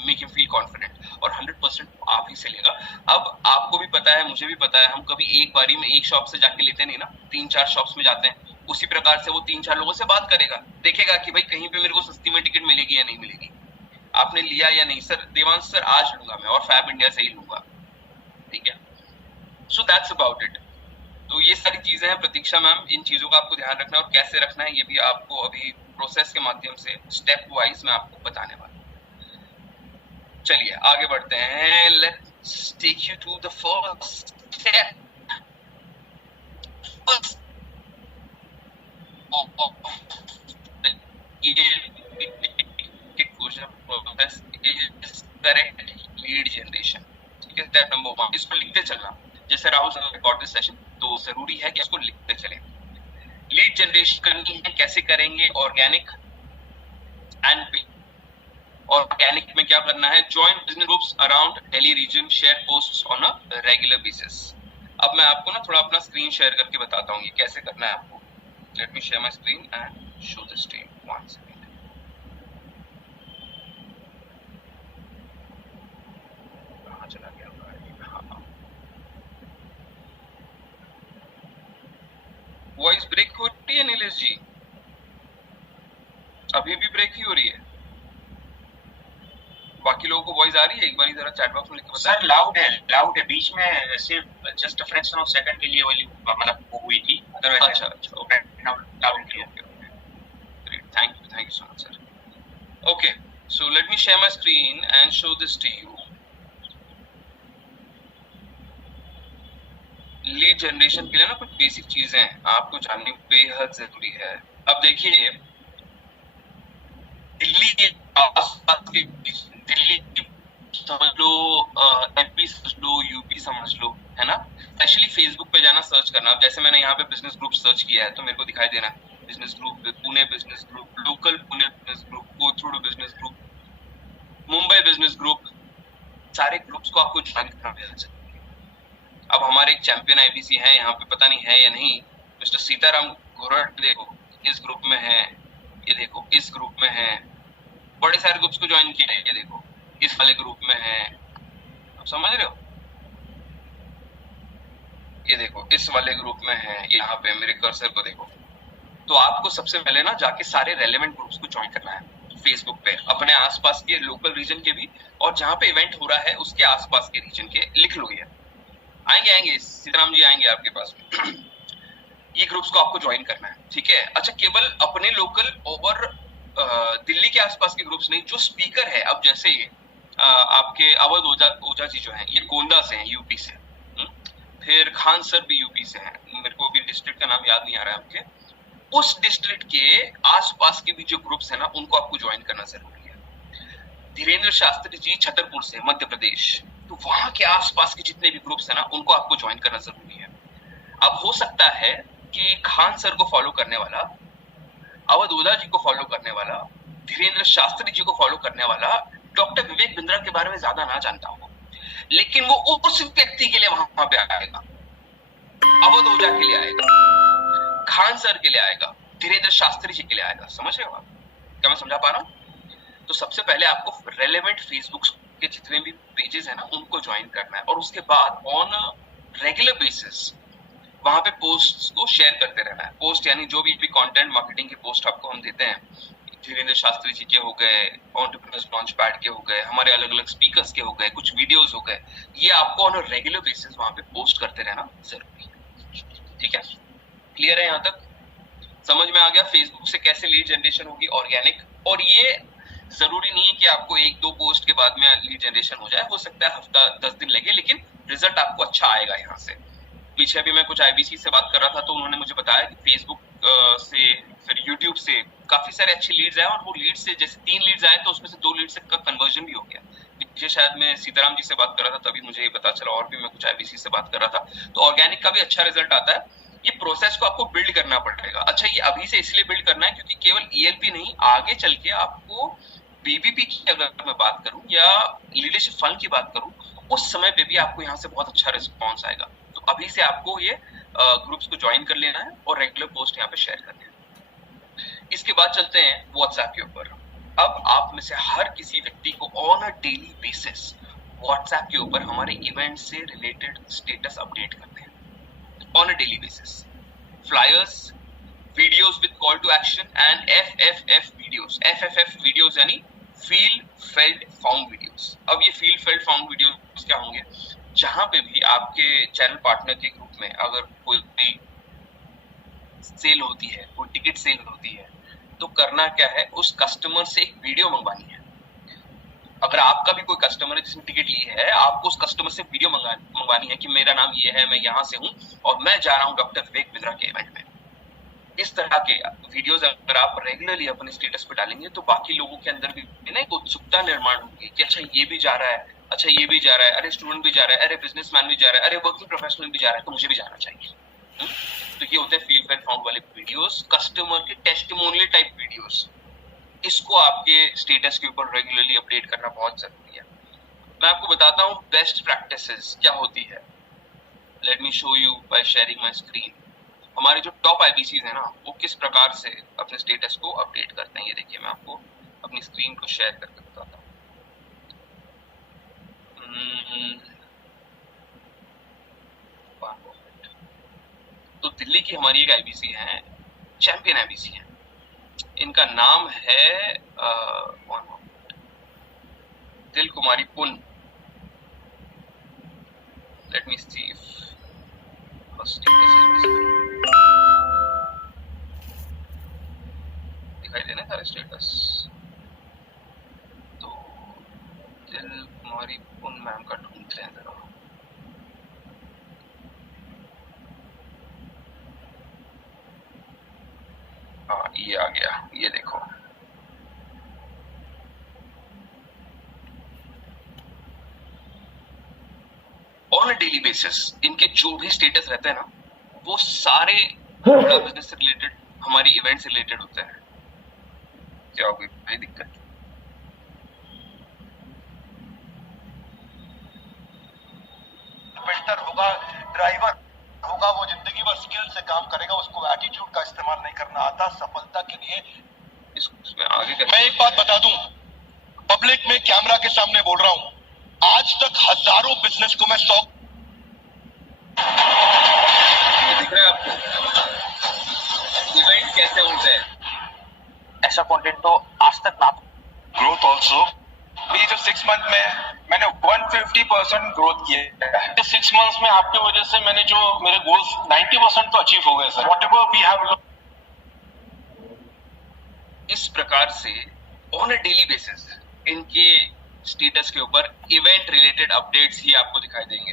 मेक हिम फील कॉन्फिडेंट, और 100% आप ही से लेगा। अब आपको भी पता है, मुझे भी पता है, हम कभी एक बारी में एक शॉप से जाके लेते नहीं ना, 3-4 शॉप्स में जाते हैं। उसी प्रकार से वो 3-4 लोगों से बात करेगा, देखेगा कि भाई कहीं पे मेरे को सस्ती में टिकट मिलेगी या नहीं मिलेगी, आपने लिया या नहीं। सर देवांश सर आज लूंगा मैं, और फैब इंडिया से ही लूंगा, ठीक है। So that's about it. तो ये सारी चीजें हैं प्रतीक्षा मैम, इन चीजों का आपको ध्यान रखना है, और कैसे रखना है ये भी आपको अभी प्रोसेस के माध्यम से स्टेप वाइज मैं आपको बताने वाला हूं। चलिए आगे बढ़ते हैं। Let's take you to the first step. Process is correct lead generation, ठीक है। स्टेप नंबर 1, इसको लिखते चलना। जैसे Rahul sir record this session, तो जरूरी है कि इसको लिखते चलें। लीड जनरेशन करनी है, कैसे करेंगे? ऑर्गेनिक एंड पे। ऑर्गेनिक में क्या करना है? Join business groups around Delhi region, share posts on a regular basis. अब मैं आपको ना थोड़ा अपना स्क्रीन शेयर करके बताता हूँ ये कैसे करना है आपको। Late me share my screen and show the screen. 1 second. कहाँ चला गया? वॉइस ब्रेक हो रही है नीलेश जी? अभी भी ब्रेक ही हो रही है? बाकी लोगों को वॉइस आ रही है? एक बार जरा चैट बॉक्स में लिख के बताएं। सर लाउड है, बीच में सिर्फ just a fraction of second के लिए वाली मतलब वो हुई थी, अदरवाइज अच्छा okay loud clear. Great, thank you so much sir. Okay, so let me share my screen and show this to you. Lead generation के लिए ना कुछ बेसिक चीजें आपको जाननी बेहद जरूरी है। अब देखिए, दिल्ली के आसपास के, दिल्ली समझ लो, एमपी समझ लो, यूपी समझ लो, है ना। स्पेशली फेसबुक पे जाना, सर्च करना। अब जैसे मैंने यहाँ पे बिजनेस ग्रुप सर्च किया है तो मेरे को दिखाई देना business group, Pune business group, local Pune business group, Kothrud business group, Mumbai business group, सारे ग्रुप्स को आपको ज्वाइन करना बेहद। अब हमारे एक चैंपियन आईबीसी है यहाँ पे, पता नहीं है या नहीं, मिस्टर सीताराम घोरट, देखो इस ग्रुप में है, ये देखो इस ग्रुप में है, बड़े सारे ग्रुप्स को ज्वाइन किया है, ये देखो इस वाले ग्रुप में है, आप समझ रहे हो, ये देखो इस वाले ग्रुप में है, यहाँ पे मेरे कर्सर को देखो। तो आपको सबसे पहले ना जाके सारे रेलेवेंट ग्रुप्स को ज्वाइन करना है फेसबुक पे, अपने आसपास के लोकल रीजन के भी, और जहाँ पे इवेंट हो रहा है उसके आसपास के रीजन के लिख लो। ये आएंगे सीताराम जी आएंगे आपके पास में। ये ग्रुप्स को आपको ज्वाइन करना है, ठीक है। अच्छा, केवल अपने लोकल और दिल्ली के आसपास के ग्रुप्स नहीं, जो स्पीकर है, अब जैसे आपके अवध ओझा जी जो हैं, ये गोंदा से हैं, यूपी से। फिर खान सर भी यूपी से हैं, मेरे को अभी डिस्ट्रिक्ट का नाम याद नहीं आ रहा है आपके। उस डिस्ट्रिक्ट के आसपास के भी जो ग्रुप्स है ना, उनको आपको ज्वाइन करना जरूरी है। धीरेन्द्र शास्त्री जी छतरपुर से, मध्य प्रदेश, तो वहां के आसपास के जितने भी ग्रुप्स है ना, उनको आपको ज्वाइन करना जरूरी है। अब हो सकता है कि खान सर को फॉलो करने वाला, अवध ओझा जी को फॉलो करने वाला, धीरेन्द्र शास्त्री जी को फॉलो करने वाला डॉक्टर विवेक बिंद्रा के बारे में ज्यादा ना जानता हो, लेकिन वो उस व्यक्ति के लिए वहां पे आएगा, अवध ओझा के लिए आएगा, खान सर के लिए आएगा, धीरेन्द्र शास्त्री जी के लिए आएगा। समझ रहे हो आप क्या मैं समझा पा रहा हूँ? तो सबसे पहले आपको रेलेवेंट फेसबुक के जितने भी पेजेस है ना, उनको ज्वाइन करना है, और उसके बाद ऑन रेगुलर बेसिस वहां पे पोस्ट्स को शेयर करते रहना है। पोस्ट यानी जो भी कंटेंट मार्केटिंग के पोस्ट आपको हम देते हैं, धीरेन्द्र शास्त्री जी के हो गए, एंटरप्रेन्योर्स लॉन्च पैड के हो गए, हमारे अलग अलग स्पीकर्स के हो गए, कुछ वीडियोस हो गए, ये आपको ऑन रेगुलर बेसिस वहां पे पोस्ट करते रहना जरूरी है, ठीक है। क्लियर है यहाँ तक? समझ में आ गया फेसबुक से कैसे लीड जनरेशन होगी ऑर्गेनिक? और ये जरूरी नहीं है कि आपको 1-2 पोस्ट के बाद में लीड जनरेशन हो जाए, हो सकता है हफ्ता 10 दिन लगे, लेकिन रिजल्ट आपको अच्छा आएगा यहाँ से। पीछे भी मैं कुछ आईबीसी से बात कर रहा था, तो उन्होंने मुझे बताया कि फेसबुक से, फिर यूट्यूब से काफी सारे अच्छे लीड्स आए, और वो लीड से जैसे 3 लीड्स आए तो उसमें से 2 लीड्स का कन्वर्जन भी हो गया। पीछे शायद मैं सीताराम जी से बात कर रहा था, तभी मुझे ये पता चला, और भी मैं कुछ आईबीसी से बात कर रहा था। तो ऑर्गेनिक का भी अच्छा रिजल्ट आता है। ये प्रोसेस को आपको बिल्ड करना पड़ेगा। अच्छा, ये अभी से इसलिए बिल्ड करना है क्योंकि केवल ईएलपी नहीं, आगे चल के आपको बीबीपी की अगर मैं बात करूं या लीडरशिप फंड की बात करूं, उस समय पे भी आपको यहाँ से बहुत अच्छा रिस्पॉन्स आएगा। तो अभी से आपको ये ग्रुप्स को ज्वाइन कर लेना है और रेगुलर पोस्ट यहाँ पे शेयर करना है। इसके बाद चलते हैं व्हाट्सएप के ऊपर। अब आप में से हर किसी व्यक्ति को on a daily basis WhatsApp के ऊपर हमारे इवेंट से रिलेटेड स्टेटस अपडेट करते हैं on a daily basis. Flyers, videos with call to action and FFF videos. FFF videos यानी फील फेल्ट फाउंड वीडियोस। अब ये फील फेल्ट फाउंड वीडियोस क्या होंगे? जहां पे भी आपके चैनल पार्टनर के ग्रुप में अगर कोई सेल होती है, कोई टिकट सेल होती है, तो करना क्या है, उस कस्टमर से एक वीडियो मंगवानी है। अगर आपका भी कोई कस्टमर है जिसने टिकट ली है, आपको उस कस्टमर से वीडियो मंगवानी है कि मेरा नाम ये है, मैं यहाँ से हूँ और मैं जा रहा हूँ डॉक्टर विवेक बिंद्रा के इवेंट में। इस तरह के वीडियोस अगर आप रेगुलरली अपने स्टेटस पे डालेंगे तो बाकी लोगों के अंदर भी ना एक उत्सुकता निर्माण होगी कि अच्छा ये भी जा रहा है, अच्छा ये भी जा रहा है, अरे स्टूडेंट भी जा रहा है, अरे बिजनेसमैन भी जा रहा है, अरे वर्किंग प्रोफेशनल भी जा रहा है, तो मुझे भी जाना चाहिए। तो ये होते हैं फील फेल्ट फाउंड वाले वीडियोस, कस्टमर के टेस्टिमोनियल टाइप वीडियोस। इसको आपके स्टेटस के ऊपर रेगुलरली अपडेट करना बहुत जरूरी है। मैं आपको बताता हूँ बेस्ट प्रैक्टिसेस क्या होती है। Let me show you by sharing my screen. हमारे जो टॉप IBCs है ना, वो किस प्रकार से अपने स्टेटस को अपडेट करते हैं। ये देखिए, मैं आपको अपनी स्क्रीन को शेयर करके बताता हूँ। तो दिल्ली की हमारी एक IBC है, चैंपियन IBC है। इनका नाम है दिल कुमारी पुन। लेट मी सी इफ दिखाई देना सारे स्टेटस। तो दिल कुमारी पुन मैम का ढूंढते हैं जरा। हाँ, ये आ गया, ये देखो। ऑन अ डेली बेसिस इनके जो भी स्टेटस रहते हैं ना, वो सारे बड़ा बिजनेस से रिलेटेड, हमारी इवेंट से रिलेटेड होते हैं। क्या होगी कोई दिक्कत? बेहतर होगा, ड्राइवर होगा, वो जिंदगी भर स्किल से काम करेगा, उसको एटीट्यूड का इस्तेमाल नहीं करना आता सफलता के लिए। इसमें आगे मैं एक बात बता दूं, पब्लिक में कैमरा के सामने बोल रहा हूं, आज तक हजारों बिजनेस को मैं 100 दिख रहा है आपको इवेंट कैसे होते हैं? ऐसा कंटेंट तो आज तक ना। ग्रोथ ऑल्सो मेरी जो 6 मंथ में मैंने 150% ग्रोथ किया है। 6 मंथ्स में आपकी वजह से मैंने जो मेरे गोल्स 90% तो अचीव हो गए सर। Whatever we have इस प्रकार से ऑन अ डेली बेसिस इनके स्टेटस के ऊपर इवेंट रिलेटेड अपडेट्स ही आपको दिखाई देंगे।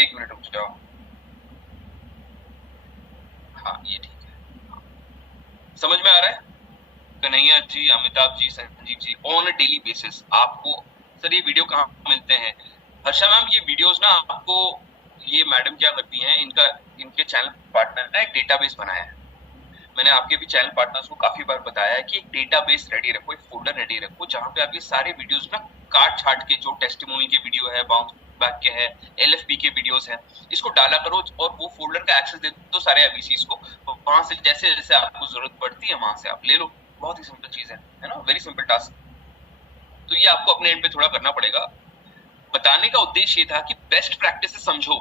एक मिनट रुक जाओ। हाँ, ये ठीक है। हाँ। समझ में आ रहा है? Kanhaiya ji, Amitabh ji, Sanjeev ji, on a daily basis आपको सर ये वीडियो कहाँ मिलते हैं? हर्षा मैम, ये वीडियोस ना आपको, ये मैडम क्या करती हैं, इनके चैनल पार्टनर ने एक डेटाबेस बनाया है। मैंने आपके भी चैनल पार्टनर्स को काफी बार बताया है कि एक डेटाबेस रेडी रखो, एक फोल्डर रेडी रखो, जहां पे आप ये सारे वीडियोस ना काट छाट के, जो टेस्टिमोनी के वीडियो है, बाउंस बैक के है, LFP के वीडियोस है, इसको डाला करो और वो फोल्डर का एक्सेस दे दो सारे IBCs को। वहां से जैसे जैसे आपको जरूरत पड़ती है वहां से आप ले लो। बहुत ही सिंपल चीज है ना, वेरी सिंपल टास्क। तो ये आपको अपने एंड पे थोड़ा करना पड़ेगा। बताने का उद्देश्य ये था कि बेस्ट प्रैक्टिसेस समझो।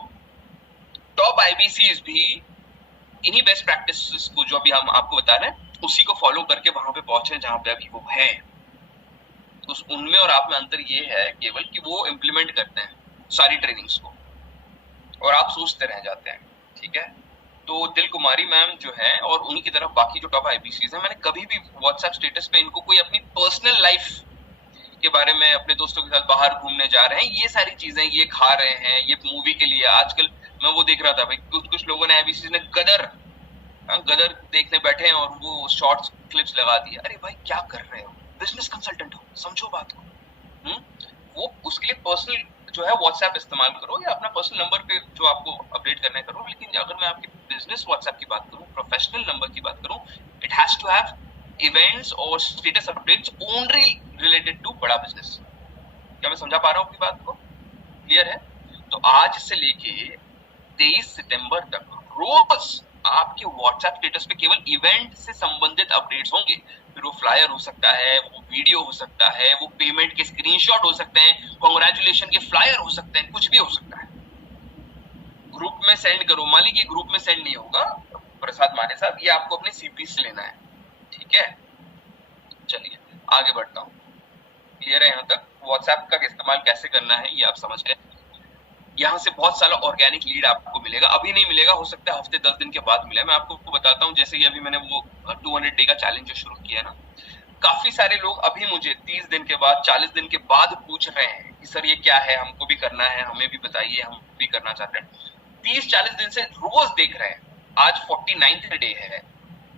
टॉप IBCs भी इन्हीं बेस्ट प्रैक्टिसेस को, जो अभी हम आपको बता रहे हैं, उसी को फॉलो करके वहां पे पहुंचे जहां पे अभी वो है। तो उनमें और आप में अंतर ये है केवल कि वो इम्प्लीमेंट करते हैं सारी ट्रेनिंग्स को और आप सोचते रह जाते हैं। ठीक है, तो दिल कुमारी मैम जो है और उन्हीं की तरफ बाकी जो टॉप IBCs हैं, मैंने कभी भी व्हाट्सएप स्टेटस पे इनको कोई अपनी पर्सनल लाइफ के बारे में, अपने दोस्तों के साथ बाहर घूमने जा रहे हैं, ये सारी चीजें, ये खा रहे हैं, ये मूवी के लिए, आजकल मैं वो देख रहा था भाई, कुछ लोगों ने IBCs ने गदर देखने बैठे हैं और वो शॉर्ट्स क्लिप्स लगा दिए। अरे भाई क्या कर रहे हो? बिजनेस कंसल्टेंट हो, समझो बात को। वो उसके लिए पर्सनल जो है व्हाट्सएप इस्तेमाल करो या अपना पर्सनल नंबर पे जो आपको अपडेट करना है करो। लेकिन अगर मैं आपकी बिजनेस व्हाट्सएप की बात करूं, प्रोफेशनल नंबर की बात करूं, it has to have events और status updates only related to बड़ा बिजनेस। क्या मैं समझा पा रहा हूँ आपकी बात को? क्लियर है? तो आज से लेके 23 सितंबर तक रोज आपके व्हाट्सएप स्टेटस पे केवल इवेंट से संबंधित अपडेट्स होंगे। फिर वो फ्लायर हो सकता है, वो वीडियो हो सकता है, वो पेमेंट के स्क्रीनशॉट हो सकते हैं, कांग्रेचुलेशन के फ्लायर हो सकते हैं, कुछ भी हो सकता है। ग्रुप में सेंड करो, मान लीजिए ग्रुप में सेंड नहीं होगा प्रसाद माने साहब, ये आपको अपने सीपी से लेना है, ठीक है। चलिए आगे बढ़ता हूँ, क्लियर है यहाँ तक। व्हाट्सएप का इस्तेमाल कैसे करना है ये आप समझ गए। यहाँ से बहुत सारा ऑर्गेनिक लीड आपको मिलेगा, अभी नहीं मिलेगा, हो सकता है हफ्ते 10 दिन के बाद मिले। मैं आपको बताता हूँ, जैसे कि अभी मैंने वो 200 डे का चैलेंज जो शुरू किया ना, काफी सारे लोग अभी मुझे 30 दिन के बाद 40 दिन के बाद पूछ रहे हैं कि सर ये क्या है, हमको भी करना है, हमें भी बताइए, हम भी करना चाहते हैं। 30-40 दिन से रोज देख रहे हैं, आज 49th डे है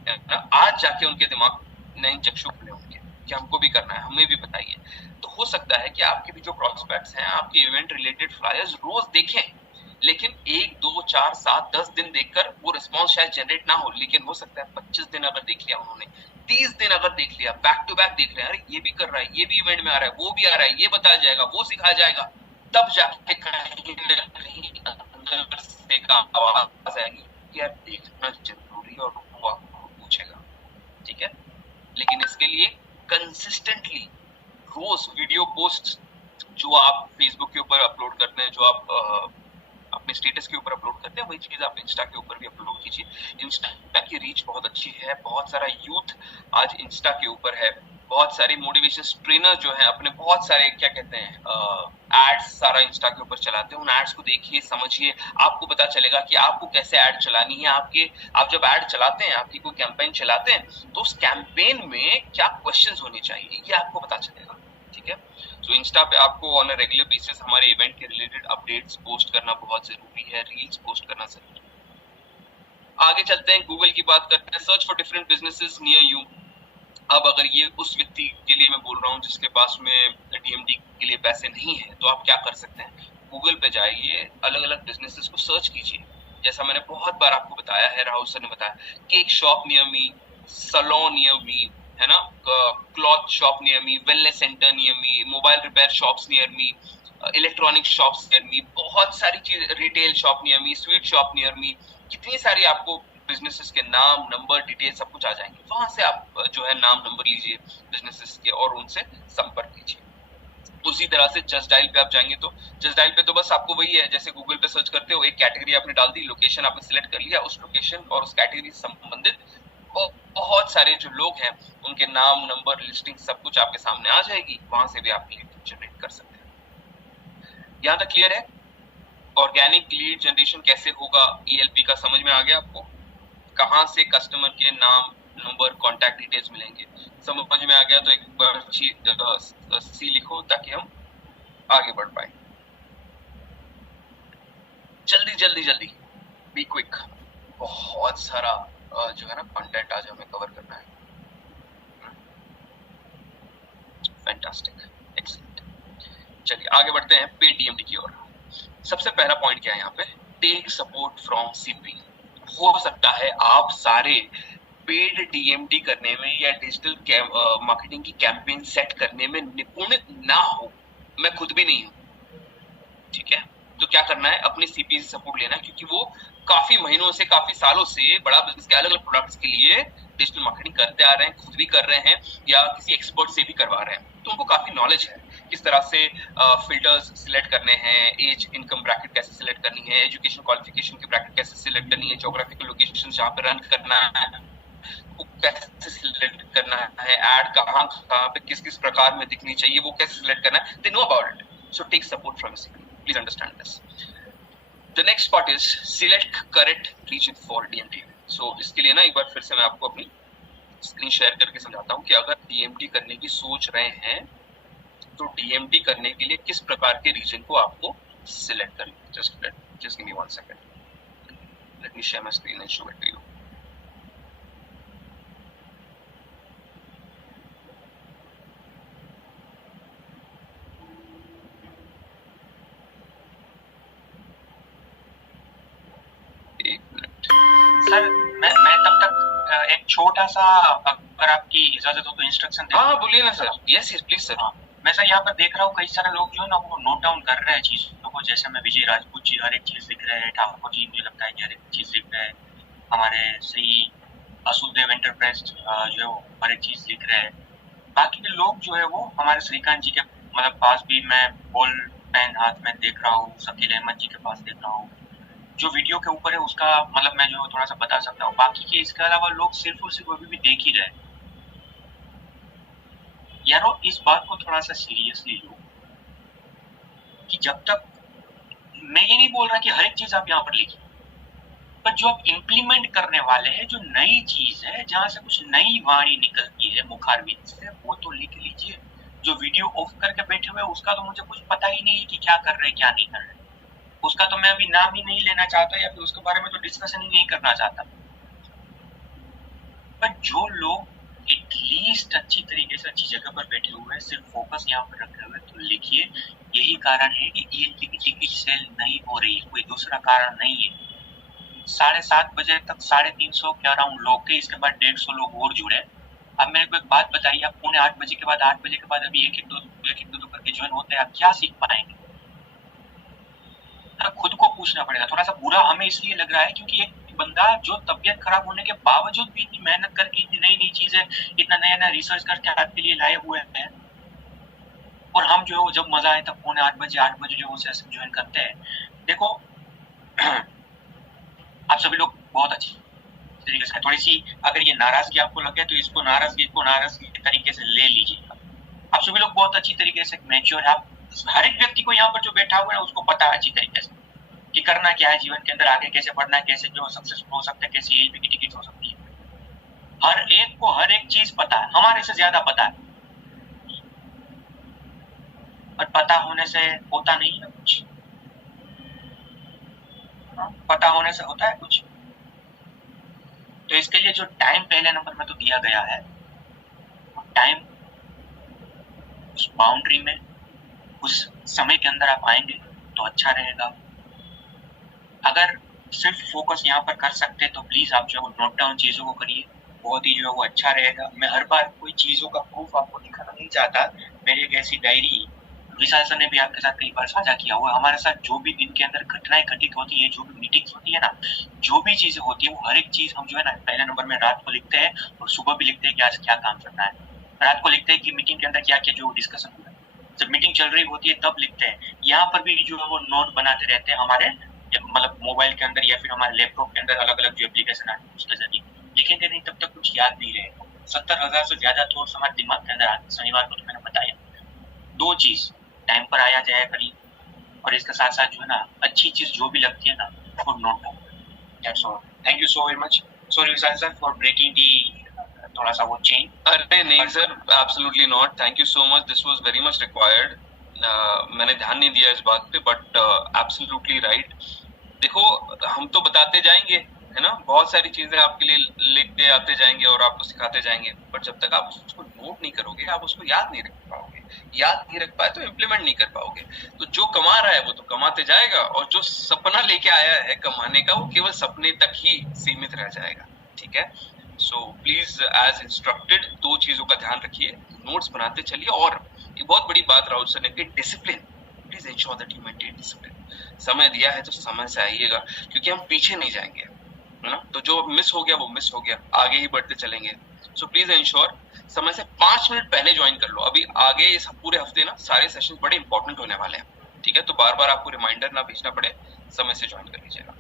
ना, आज जाके उनके दिमाग नए चक्षु खुले होंगे कि हमको भी करना है, हमें भी बताइए। तो हो सकता है कि आपके भी जो प्रॉस्पेक्ट्स हैं, आपके इवेंट रिलेटेड फ्लायर्स रोज देखें, लेकिन 1, 2, 4, 7, 10 दिन देखकर वो रिस्पॉन्स शायद जनरेट ना हो, लेकिन हो सकता है 25 दिन अगर देख लिया उन्होंने, 30 दिन अगर देख लिया, बैक टू बैक देख रहे हैं, अरे ये भी कर रहा है, ये भी इवेंट में आ रहा है, वो भी आ रहा है, ये बताया जाएगा, वो सिखाया जाएगा, तब जाके कहीं ना कहीं अंदर से एक आवाज आएगी कि यार देखना जरूरी है, और वो आपको पूछेगा, ठीक है। लेकिन इसके लिए कंसिस्टेंटली रोज वीडियो पोस्ट जो आप फेसबुक के ऊपर अपलोड करते हैं, जो आप अपने स्टेटस के ऊपर अपलोड करते हैं, वही चीज आप इंस्टा के ऊपर भी अपलोड कीजिए। इंस्टा की रीच बहुत अच्छी है, बहुत सारा यूथ आज इंस्टा के ऊपर है, बहुत सारे मोटिवेशन ट्रेनर जो है अपने बहुत सारे क्या कहते हैं एड्स सारा इंस्टा के ऊपर चलाते हैं। उन एड्स को देखिए, समझिए, आपको पता चलेगा कि आपको कैसे ऐड चलानी है। आप जब ऐड चलाते हैं, आपकी कोई कैंपेन चलाते हैं, तो उस कैंपेन में क्या क्वेश्चंस होने चाहिए ये आपको पता चलेगा, ठीक है। तो इंस्टा पे आपको ऑन अ रेगुलर बेसिस हमारे इवेंट के रिलेटेड अपडेट्स पोस्ट करना बहुत जरूरी है, रील्स पोस्ट करना जरूरी है। आगे चलते हैं, गूगल की बात करते हैं। Search for different businesses near you. अब अगर ये उस व्यक्ति के लिए मैं बोल रहा हूँ जिसके पास में डीएमडी के लिए पैसे नहीं है, तो आप क्या कर सकते हैं, गूगल पे जाइए, अलग अलग बिजनेसेस को सर्च कीजिए। जैसा मैंने बहुत बार आपको बताया है, राहुल सर ने बताया, cake shop near me, salon near me, है ना, cloth shop near me, wellness centre near me, mobile repair shops near me, electronic shops near me, बहुत सारी चीज, retail shop near me, sweet shop near me, कितनी सारी आपको businesses के नाम, नंबर, डिटेल सब कुछ आ जाएंगे। वहां से आप जो है नाम नंबर लीजिए बिजनेसेस के और उनसे संपर्क कीजिए। उसी तरह से जस्ट डायल पे आप जाएंगे तो जस्ट डायल पे तो बस आपको वही है, जैसे गूगल पे सर्च करते हो, एक कैटेगरी आपने डाल दी, लोकेशन आपने सिलेक्ट कर लिया, उस लोकेशन और उस कैटेगरी से संबंधित बहुत सारे जो लोग हैं उनके नाम, नंबर, लिस्टिंग सब कुछ आपके सामने आ जाएगी। वहां से भी आप लीड जनरेट कर सकते हैं। यहाँ तक क्लियर है? ऑर्गेनिक लीड जनरेशन कैसे होगा, ELP का समझ में आ गया आपको? कहां से कस्टमर के नाम, नंबर, कॉन्टैक्ट डिटेल्स मिलेंगे, समझ में आ गया? तो एक बार सी लिखो ताकि हम आगे बढ़ पाए। जल्दी जल्दी जल्दी, बी क्विक, बहुत सारा जो है ना कंटेंट आज हमें कवर करना है। Fantastic, excellent. चलिए आगे बढ़ते हैं पेड डीएमडी की ओर। सबसे पहला पॉइंट क्या है यहाँ पे, टेक सपोर्ट फ्रॉम सीपी। हो सकता है आप सारे पेड डीएमडी करने में या डिजिटल मार्केटिंग की कैंपेन सेट करने में निपुण ना हो, मैं खुद भी नहीं हूं, ठीक है। तो क्या करना है, अपने सीपी से सपोर्ट लेना है, क्योंकि वो काफी महीनों से, काफी सालों से बड़ा बिजनेस के अलग अलग प्रोडक्ट्स के लिए डिजिटल मार्केटिंग करते आ रहे हैं, खुद भी कर रहे हैं या किसी एक्सपर्ट से भी करवा रहे हैं। तो उनको काफी नॉलेज है किस तरह से फिल्टर्स सिलेक्ट करने हैं, एज, इनकम ब्रैकेट कैसे सिलेक्ट करनी है, एजुकेशन क्वालिफिकेशन की ब्रैकेट कैसे सिलेक्ट करनी है, ज्योग्राफिकल लोकेशन जहाँ पे रन करना है वो कैसे सिलेक्ट करना है, एड कहाँ पे किस किस प्रकार में दिखनी चाहिए वो कैसे सिलेक्ट करना है, they know about it. So tech support from CP, please understand this. The next part is select correct reason for DMD. So इसके लिए ना एक बार फिर से मैं आपको अपनी स्क्रीन शेयर करके समझाता हूँ कि अगर डीएमडी करने की सोच रहे हैं तो डीएमडी करने के लिए किस प्रकार के रीजन को आपको सिलेक्ट करना है। Just give me 1 second, let me share my screen and show it to you. Sir मैं तब तक एक छोटा सा, अगर आपकी इजाजत हो तो इंस्ट्रक्शन दे। हाँ बोलिए ना sir. Yes yes please sir. हाँ, वैसा यहाँ पर देख रहा हूँ कई सारे लोग जो है ना वो नोट डाउन कर रहे हैं चीजों को, जैसे मैं विजय राजपूत जी हर एक चीज लिख रहे हैं, ठाकुर जी मुझे लगता है कि हर एक चीज लिख रहे हैं, हमारे श्री असुदेव एंटरप्राइज जो है वो हर एक चीज लिख रहे हैं। बाकी के लोग जो है वो हमारे श्रीकांत जी के मतलब पास भी मैं बॉल पेन हाथ में देख रहा हूँ, शकील अहमद जी के पास देख रहा हूँ। जो वीडियो के ऊपर है उसका मतलब मैं जो थोड़ा सा बता सकता हूँ, बाकी के इसके अलावा लोग सिर्फ और सिर्फ अभी भी देख ही रहे। यारो इस बात को थोड़ा सा सीरियसली लो कि जब तक, मैं ये नहीं बोल रहा कि हर एक चीज आप यहाँ पर लिखिए, पर जो आप इम्प्लीमेंट करने वाले हैं, जो नई चीज है जहां से कुछ नई वाणी निकलती है मुखारविंद से, वो तो लिख लीजिए। जो वीडियो ऑफ करके बैठे हुए उसका तो मुझे कुछ पता ही नहीं है कि क्या कर रहे हैं क्या नहीं कर रहे, उसका तो मैं अभी नाम ही नहीं लेना चाहता या फिर उसके बारे में तो डिस्कशन ही नहीं करना चाहता। पर जो लोग एटलीस्ट अच्छी तरीके से अच्छी जगह पर बैठे हुए हैं, सिर्फ फोकस यहाँ पर रखे हुए, तो लिखिए। यही कारण है कि ईएनटी की टिकट सेल नहीं हो रही है, कोई दूसरा कारण नहीं है। 7:30 बजे तक 350 के अराउंड लोग थे, इसके बाद 150 लोग और जुड़े। अब मेरे को एक बात बताइए, आप 7:45 बजे के बाद 8 बजे के बाद अभी एक एक दो करके ज्वाइन होते हैं, आप क्या सीख पाएंगे? खुद को पूछना पड़ेगा। थोड़ा सा बुरा हमें इसलिए लग रहा है क्योंकि एक बंदा जो तबियत खराब होने के बावजूद भी इतनी मेहनत करके इतनी नई नई चीजें, इतना नया नया रिसर्च करके आपके लिए लाए हुए हैं, और हम जो है वो जब मजा आए तब 7:45 8 बजे जो वो सेशन ज्वाइन करते हैं। देखो आप सभी लोग बहुत अच्छी तरीके से, थोड़ी सी अगर ये नाराजगी आपको लगे तो इसको नाराजगी के तरीके से ले लीजिएगा। आप सभी लोग बहुत अच्छी तरीके से मैच्योर है। आप हर एक व्यक्ति को यहाँ पर जो बैठा हुआ है उसको पता है अच्छी तरीके से कि करना क्या है जीवन के अंदर, आगे कैसे बढ़ना है, कैसे जो सक्सेसफुल हो सकता है, कैसे ईएलपी की टिकट हो सकती है। हर एक को हर एक चीज पता है, हमारे से ज्यादा पता है, और पता होने से होता नहीं है कुछ। पता होने से होता है कुछ। तो इसके लिए जो टाइम पहले नंबर में तो दिया गया है, टाइम उस बाउंड्री में उस समय के अंदर आप आएंगे तो अच्छा रहेगा। अगर सिर्फ फोकस यहाँ पर कर सकते तो प्लीज आप जो नोट डाउन चीजों को करिए, बहुत ही जो है वो अच्छा रहेगा। मैं हर बार कोई चीजों का प्रूफ आपको दिखाना नहीं चाहता। मेरी एक ऐसी डायरी विशाल सर ने भी आपके साथ कई बार साझा किया हुआ। हमारे साथ जो भी दिन के अंदर घटनाएं घटित होती है, जो भी मीटिंग्स होती है ना, जो भी चीजें होती है, वो हर एक चीज हम जो है ना पहले नंबर में रात को लिखते हैं और सुबह भी लिखते हैं कि आज क्या काम करना है। रात को लिखते हैं कि मीटिंग के अंदर क्या क्या जो डिस्कशन हुआ, जब मीटिंग चल रही होती है तब लिखते हैं। यहाँ पर भी जो है वो नोट बनाते रहते हैं हमारे मतलब मोबाइल के अंदर या फिर हमारे लैपटॉप के अंदर अलग अलग जो एप्लीकेशन आते हैं उसके जरिए। लिखेंगे नहीं तब तक कुछ याद नहीं रहेगा। 70,000 से ज्यादा थॉट्स हमारे दिमाग के अंदर आते। शनिवार को तो मैंने बताया, दो चीज टाइम पर आया जाया करिए, और इसके साथ साथ जो है ना अच्छी चीज जो भी लगती है ना वो note down. That's all. Thank you so very much. Sorry Vishal sir for breaking the थोड़ा सा वो चेन। अरे नहीं sir, absolutely not. Thank you so much, this was very much required. मैंने ध्यान नहीं दिया इस बात पे, बट एब्सोल्युटली राइट। देखो हम तो बताते जाएंगे, है ना, बहुत सारी चीजें आपके लिए लिखते आते जाएंगे और आपको सिखाते जाएंगे, पर जब तक आप उसको नोट नहीं करोगे आप उसको याद नहीं रख पाओगे। याद नहीं रख पाए तो इम्प्लीमेंट नहीं कर पाओगे। तो जो कमा रहा है वो तो कमाते जाएगा, और जो सपना लेके आया है कमाने का वो केवल सपने तक ही सीमित रह जाएगा। ठीक है, सो प्लीज एज इंस्ट्रक्टेड दो चीजों का ध्यान रखिए, नोट्स बनाते चलिए। और एक बहुत बड़ी बात राहुल सर ने कही, discipline. Please ensure that you maintain discipline. समय दिया है तो समय से आइएगा, क्योंकि हम पीछे नहीं जाएंगे, है ना। तो जो मिस हो गया वो मिस हो गया, आगे ही बढ़ते चलेंगे। सो प्लीज इंश्योर समय से 5 मिनट पहले ज्वाइन कर लो। अभी आगे इस पूरे हफ्ते ना सारे सेशन बड़े इंपॉर्टेंट होने वाले हैं। ठीक है, तो बार बार आपको रिमाइंडर ना भेजना पड़े, समय से ज्वाइन कर लीजिएगा।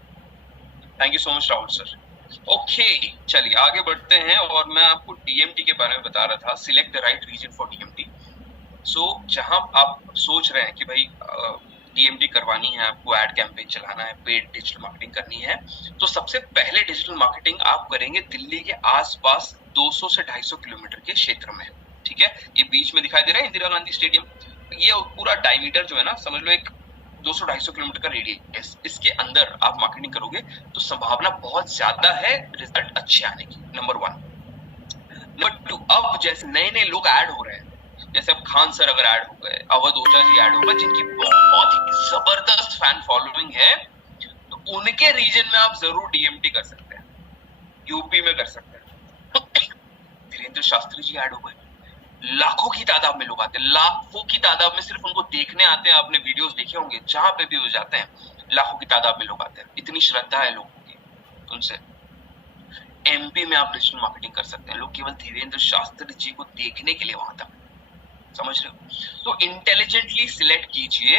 Thank you so much Rahul sir. Okay चलिए आगे बढ़ते हैं, और मैं आपको डीएमटी के बारे में बता रहा था, select the right reason for DMT. So जहां आप सोच रहे हैं कि भाई डीएमटी करवानी है, आपको एड कैंपेन चलाना है, पेड डिजिटल मार्केटिंग करनी है, तो सबसे पहले डिजिटल मार्केटिंग आप करेंगे दिल्ली के आसपास 200 से 250 किलोमीटर के क्षेत्र में। ठीक है, ये बीच में दिखाई दे रहा है इंदिरा गांधी स्टेडियम, ये पूरा डायमीटर जो है ना, समझ लो एक 200-250 किलोमीटर का रेडियस, इसके अंदर आप मार्केटिंग करोगे तो संभावना बहुत ज्यादा है रिजल्ट अच्छे आने की। नंबर 1। नंबर 2, अब जैसे नए नए लोग ऐड हो रहे हैं, जैसे अब खान सर अगर ऐड हो गए, अवध ओझा जी ऐड हो गए, जिनकी बहुत ही जबरदस्त फैन फॉलोइंग है, तो उनके रीजन में आप जरूर डीएमटी कर सकते हैं, यूपी में कर सकते हैं। वीरेंद्र शास्त्री जी ऐड हो गए, लाखों की तादाद में लोग आते हैं, लाखों की तादाद में सिर्फ उनको देखने आते हैं। आपने वीडियोस देखे होंगे, जहां पे भी हो जाते हैं लाखों की तादाद में लोग आते हैं, इतनी श्रद्धा है लोगों की उनसे। एमपी में आप डिजिटल मार्केटिंग कर सकते हैं, लोग केवल धीरेन्द्र शास्त्री जी को देखने के लिए वहां तक, समझ रहे हो? तो इंटेलिजेंटली सिलेक्ट कीजिए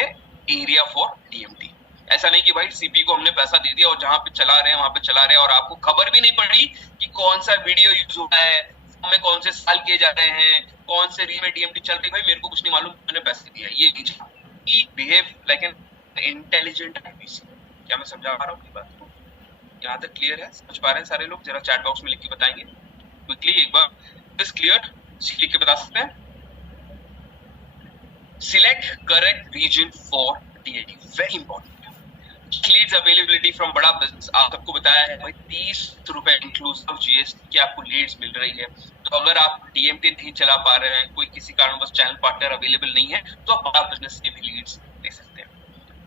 एरिया फॉर डीएमटी। ऐसा नहीं कि भाई सीपी को हमने पैसा दे दिया और जहां पे चला रहे हैं वहां पे चला रहे हैं और आपको खबर भी नहीं पड़ी कि कौन सा वीडियो यूज हो रहा है, में कौन से साल किए जा रहे हैं, कौन से रील में डीएमटी चल रही है। भाई मेरे को कुछ नहीं मालूम, मैंने पैसे दिया, ये नहीं। Behave like an intelligent IPC. क्या मैं समझा पा रहा हूँ बात को? यहाँ तक क्लियर है? समझ पा रहे हैं सारे लोग? जरा चैट बॉक्स में लिख के बताएंगे क्विकली एक बार। This clear? लिख के बता सकते हैं। Select correct reason for DAT, very important. Leads availability from Bada Business, आप सबको बताया है भाई 30 रुपए इंक्लूसिव जीएसटी की आपको लीड्स मिल रही है। तो अगर आप डीएमटी नहीं चला पा रहे हैं, कोई किसी कारणवश चैनल पार्टनर अवेलेबल नहीं है, तो आप बड़ा बिजनेस के भी लीड्स ले सकते हैं।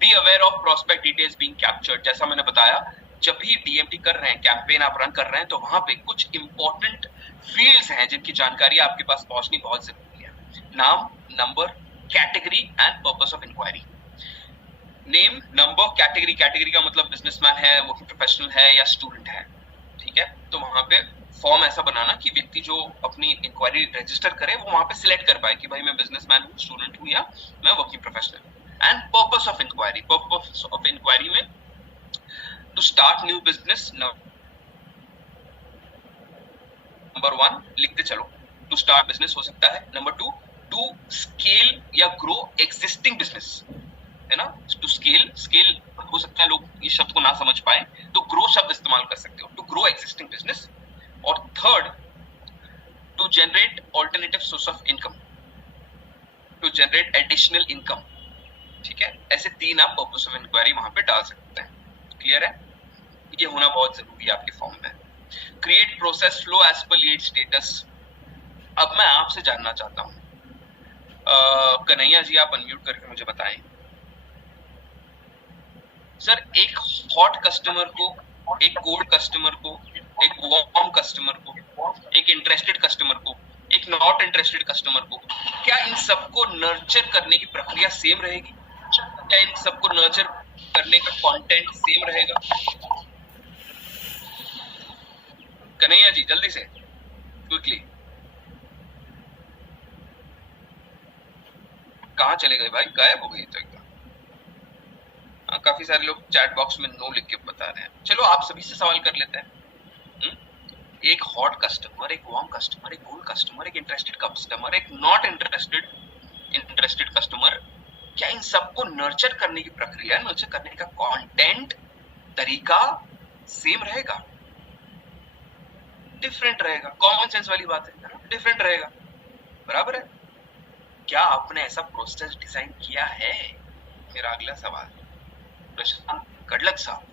Be aware of prospect details being captured, जैसा मैंने बताया, जब भी डीएमटी कर रहे हैं, कैंपेन आप रन कर रहे हैं, तो वहां पे कुछ इंपॉर्टेंट फील्ड्स हैं जिनकी जानकारी आपके पास पहुंचनी बहुत जरूरी है। नाम, number, category and purpose of inquiry. Name, number, category, category का मतलब बिजनेसमैन है, वर्किंग प्रोफेशनल है या स्टूडेंट है, ठीक है? तो वहां पे फॉर्म ऐसा बनाना कि व्यक्ति जो अपनी इंक्वायरी रजिस्टर करे वो वहां पे सिलेक्ट कर पाए कि भाई मैं बिजनेसमैन हूँ, स्टूडेंट हूँ या मैं working professional. And purpose of inquiry, purpose of inquiry में to start new business, number 1 लिखते चलो, टू स्टार्ट बिजनेस हो सकता है। नंबर 2, टू स्केल या ग्रो एग्जिस्टिंग बिजनेस, है ना? टू स्केल, स्केल हो सकता है लोग इस शब्द को ना समझ पाए, तो ग्रो शब्द इस्तेमाल कर सकते हो, टू ग्रो एग्जिस्टिंग बिजनेस। और third, to generate alternative source of income, to generate additional income, ठीक है? ऐसे 3 आप पर्पस ऑफ इंक्वायरी वहां पे डाल सकते हैं। क्लियर है? ये होना बहुत जरूरी है आपके फॉर्म में। Create process flow as per lead status. अब मैं आपसे जानना चाहता हूं, कन्हैया जी आप अनम्यूट करके मुझे बताएं सर, एक हॉट कस्टमर को, एक कोल्ड कस्टमर को, एक वार्म कस्टमर को, एक इंटरेस्टेड कस्टमर को, एक नॉट इंटरेस्टेड कस्टमर को, क्या इन सबको नर्चर करने की प्रक्रिया सेम रहेगी? क्या इन सबको नर्चर करने का कंटेंट सेम रहेगा? कन्हैया जी जल्दी से, क्विकली। कहाँ चले गए भाई? गायब हो गई तो एकदम। काफी सारे लोग चैट बॉक्स में नो लिख के बता रहे हैं। चलो आप सभी से सवाल कर लेते हैं। एक हॉट कस्टमर, एक वार्म कस्टमर, एक कोल्ड कस्टमर, एक इंटरेस्टेड कस्टमर, एक नॉट इंटरेस्टेड कस्टमर, क्या इन सबको नर्चर करने की प्रक्रिया, नर्चर करने का कंटेंट, तरीका सेम रहेगा? डिफरेंट रहेगा। कॉमन सेंस वाली बात है, डिफरेंट रहेगा, बराबर है? क्या आपने ऐसा प्रोसेस डिजाइन किया है? मेरा अगला सवाल, प्रशांत गढ़लक साहब,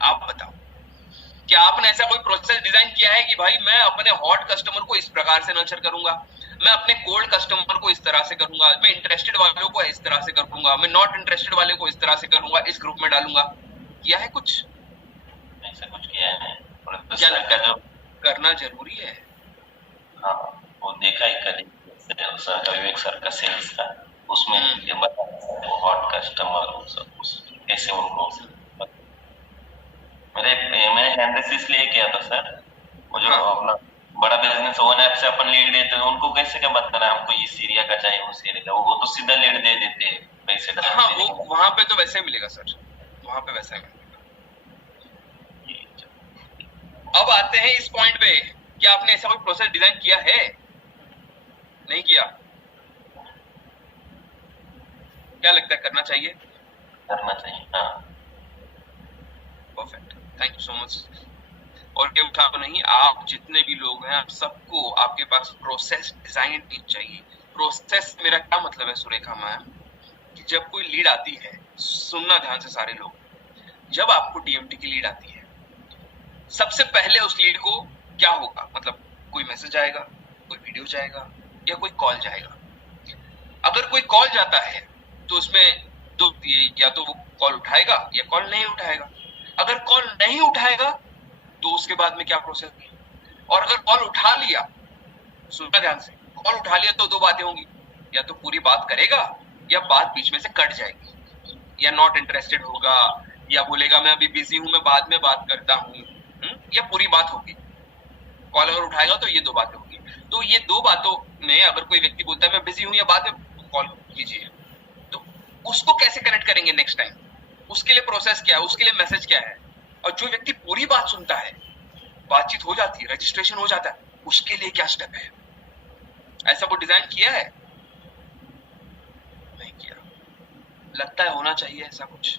आप बताओ, क्या आपने ऐसा कोई प्रोसेस डिजाइन किया है कि भाई मैं अपने हॉट कस्टमर को इस प्रकार से नर्चर करूंगा, मैं अपने कोल्ड कस्टमर को इस तरह से करूंगा, मैं इंटरेस्टेड वालों को इस तरह से करूंगा, मैं नॉट इंटरेस्टेड वाले को इस तरह से करूंगा, इस ग्रुप में डालूंगा? किया है कुछ? ऐसा कुछ किया है? क्या लगता है करना जरूरी है? हाँ, वो देखा ही कल विवेक सर का सेल्स का, उसमें ये बताया हॉट कस्टमर कैसे उनको, मैंने हैंडल्स इसलिए किया था सर, वो जो अपना बड़ा बिजनेस ओन ऐप से अपन लीड देते हैं, उनको कैसे क्या बताना हमको इस एरिया का चाहिए उस एरिया का, वो तो सीधा लीड दे देते हैं पैसे। हाँ, वो वहां पे तो वैसे ही मिलेगा सर, वहां पे वैसा ही मिलेगा। अब आते हैं इस पॉइंट पे, क्या आपने ऐसा कोई प्रोसेस डिजाइन किया है? नहीं किया? क्या लगता है करना चाहिए? करना चाहिए, हाँ। Perfect, thank you so much. और ये उठा तो नहीं, आप जितने भी लोग हैं, आप सबको आपके पास प्रोसेस डिजाइन चाहिए। प्रोसेस मेरा क्या मतलब है सुरेखा मैम, कि जब कोई लीड आती है, सुनना ध्यान से सारे लोग, जब आपको डीएमटी की लीड आती है, सबसे पहले उस लीड को क्या होगा, मतलब कोई मैसेज आएगा, कोई वीडियो जाएगा या कोई कॉल जाएगा। अगर कोई कॉल जाता है तो उसमें दो, या तो वो कॉल उठाएगा या कॉल नहीं उठाएगा। अगर कॉल नहीं उठाएगा तो उसके बाद में क्या प्रोसेस है, और अगर कॉल उठा लिया, सुनना ध्यान से, कॉल उठा लिया तो दो बातें होंगी, या तो पूरी बात करेगा या बात बीच में से कट जाएगी, या नॉट इंटरेस्टेड होगा, या बोलेगा मैं अभी बिजी हूं, मैं बाद में बात करता हूं, या पूरी बात होगी। कॉल अगर उठाएगा तो ये दो बातें होगी। तो ये दो बातों में अगर कोई व्यक्ति बोलता है मैं बिजी हूं या बाद में कॉल कीजिए, तो उसको कैसे कनेक्ट करेंगे नेक्स्ट टाइम? उसके लिए प्रोसेस क्या है, उसके लिए मैसेज क्या है? और जो व्यक्ति पूरी बात सुनता है, बातचीत हो जाती है, रजिस्ट्रेशन हो जाता है, उसके लिए क्या स्टेप है? ऐसा वो डिजाइन किया है? नहीं किया। लगता है होना चाहिए ऐसा कुछ।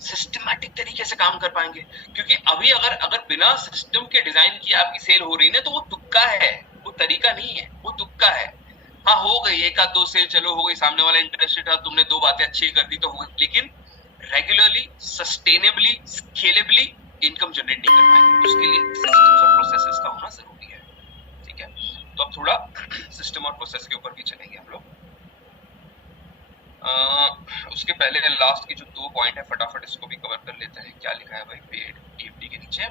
सिस्टमैटिक तरीके से काम कर पाएंगे, क्योंकि अभी अगर बिना सिस्टम के डिजाइन किए आपकी सेल हो रही है तो वो तुक्का है, वो तरीका नहीं है, वो तुक्का है। हाँ हो गई एक आध दो सेल, चलो हो गई, सामने वाला इंटरेस्टेड था, तुमने दो बातें अच्छी कर दी तो हो गई, लेकिन रेगुलरली, सस्टेनेबली, स्केलेबली इनकम जनरेट नहीं कर पाएंगे। उसके लिए सिस्टम्स और प्रोसेसेस का होना जरूरी है। ठीक है, तो अब थोड़ा सिस्टम और प्रोसेस के ऊपर भी चलेंगे हम लोग। उसके पहले लास्ट की जो 2 पॉइंट है फटाफट इसको भी कवर कर लेते हैं। क्या लिखा है भाई पेड टीएफडी के नीचे?